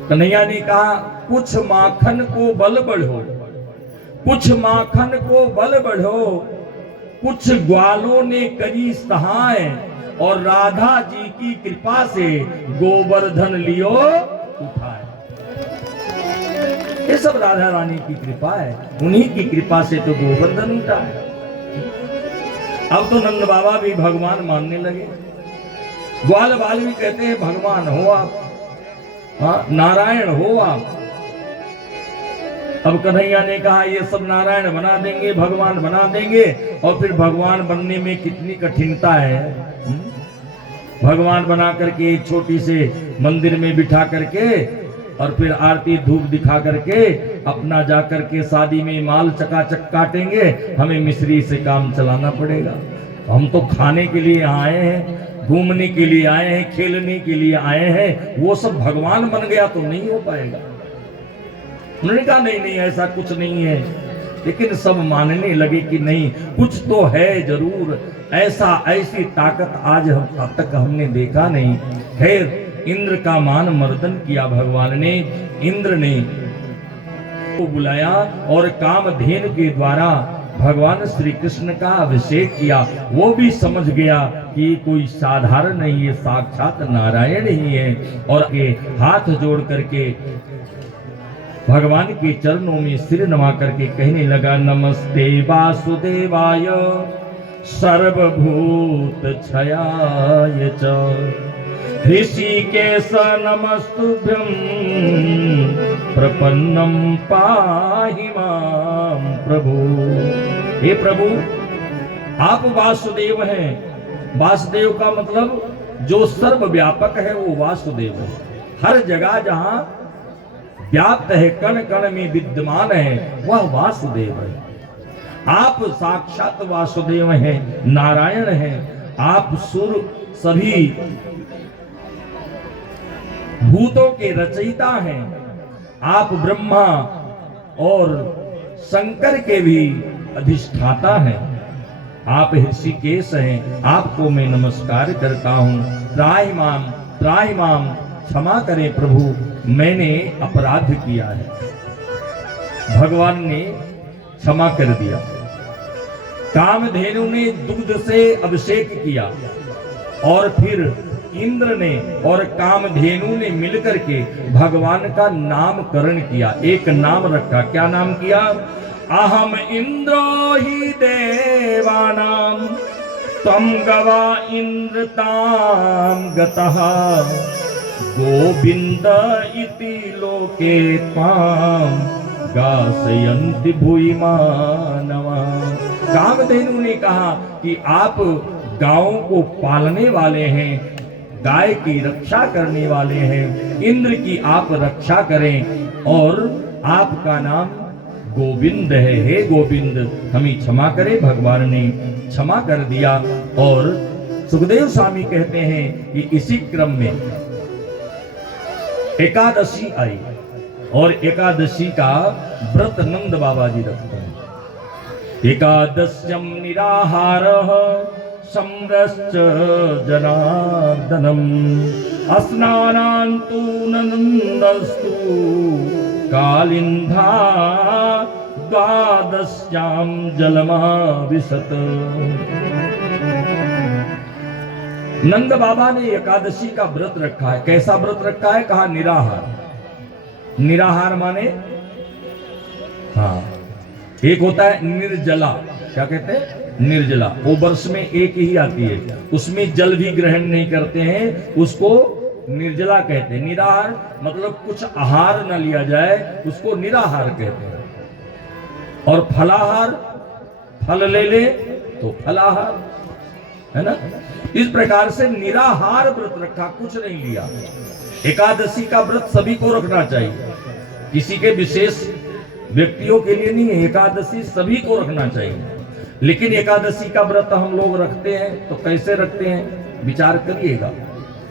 कन्हैया ने कहा कुछ माखन को बल बढ़ो, कुछ माखन को बल बढ़ो, कुछ ग्वालों ने करी सहाय, और राधा जी की कृपा से गोवर्धन लियो उठाए। ये सब राधा रानी की कृपा है, उन्हीं की कृपा से तो गोवर्धन उठा है। अब तो नंद बाबा भी भगवान मानने लगे। ग्वाल बाल भी कहते हैं भगवान हो आप, हाँ नारायण हो आप। अब कन्हैया ने कहा ये सब नारायण बना देंगे, भगवान बना देंगे, और फिर भगवान बनने में कितनी कठिनता है। भगवान बना करके एक छोटी से मंदिर में बिठा करके और फिर आरती धूप दिखा करके अपना जा करके शादी में माल चकाचक काटेंगे, हमें मिस्री से काम चलाना पड़ेगा। हम तो खाने के लिए आए हैं, घूमने के लिए आए हैं, खेलने के लिए आए हैं, वो सब भगवान बन गया तो नहीं हो पाएगा। उन्होंने कहा नहीं नहीं ऐसा कुछ नहीं है, लेकिन सब मानने लगे कि नहीं कुछ तो है जरूर, ऐसी ताकत आज अब तक हमने देखा नहीं। खैर इंद्र का मान मर्दन किया भगवान ने। इंद्र ने को बुलाया और कामधेनु के द्वारा भगवान श्री कृष्ण का अभिषेक किया। वो भी समझ गया कि ये कोई साधारण नहीं, ये साक्षात नारायण ही है, और के हाथ जोड़ करके भगवान के चरणों में सिर नमा करके कहने लगा, नमस्ते वासुदेवाय सर्वभूत क्षयाय च ऋषिकेश नमस्तुभ्यं प्रपन्नम पाहि मां प्रभु। हे प्रभु, आप वासुदेव हैं। वासुदेव का मतलब जो सर्वव्यापक है वो वासुदेव है। हर जगह जहां व्याप्त है, कण कण में विद्यमान है, वह वासुदेव है। आप साक्षात वासुदेव हैं, नारायण हैं। आप सुर सभी भूतों के रचयिता हैं। आप ब्रह्मा और शंकर के भी अधिष्ठाता हैं। आप ऋषिकेश हैं, आपको मैं नमस्कार करता हूँ। त्राहि माम, क्षमा करें प्रभु, मैंने अपराध किया है। भगवान ने क्षमा कर दिया। कामधेनु ने दुग्ध से अभिषेक किया और फिर इंद्र ने और कामधेनु ने मिलकर के भगवान का नामकरण किया। एक नाम रखा। क्या नाम किया? अहम इंद्रो ही देवानां तम गवा इंद्रताम गतः गोविंद इति लोके त्वां गासयन्ति भूरि मानवा। कामधेनु ने कहा कि आप गायों को पालने वाले हैं, गाय की रक्षा करने वाले हैं, इंद्र की आप रक्षा करें और आपका नाम गोविंद है। हे गोविंद, हमें क्षमा करें। भगवान ने क्षमा कर दिया। और सुखदेव स्वामी कहते हैं कि इसी क्रम में एकादशी आई और एकादशी का व्रत नंद बाबा जी रखते हैं। एकादश्यम निराहारः समरश्च जनार्दनम् अस्नानान्तु नन्दस्तु कालिन्धा द्वादश्यां जलमाविशत्। नंद बाबा ने एकादशी का व्रत रखा है। कैसा व्रत रखा है? कहा निराहार। निराहार माने हाँ, एक होता है निर्जला। क्या कहते हैं? निर्जला। वो वर्ष में एक ही आती है, उसमें जल भी ग्रहण नहीं करते हैं, उसको निर्जला कहते हैं। निराहार मतलब कुछ आहार न लिया जाए, उसको निराहार कहते हैं। और फलाहार, फल ले ले तो फलाहार, है ना। इस प्रकार से निराहार व्रत रखा, कुछ नहीं लिया। एकादशी का व्रत सभी को रखना चाहिए, किसी के विशेष व्यक्तियों के लिए नहीं है। एकादशी सभी को रखना चाहिए। लेकिन एकादशी का व्रत हम लोग रखते हैं तो कैसे रखते हैं? विचार करिएगा।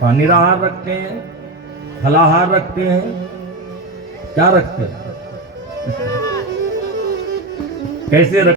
हाँ, निराहार रखते हैं, फलाहार रखते हैं, क्या रखते हैं, कैसे रखते हैं?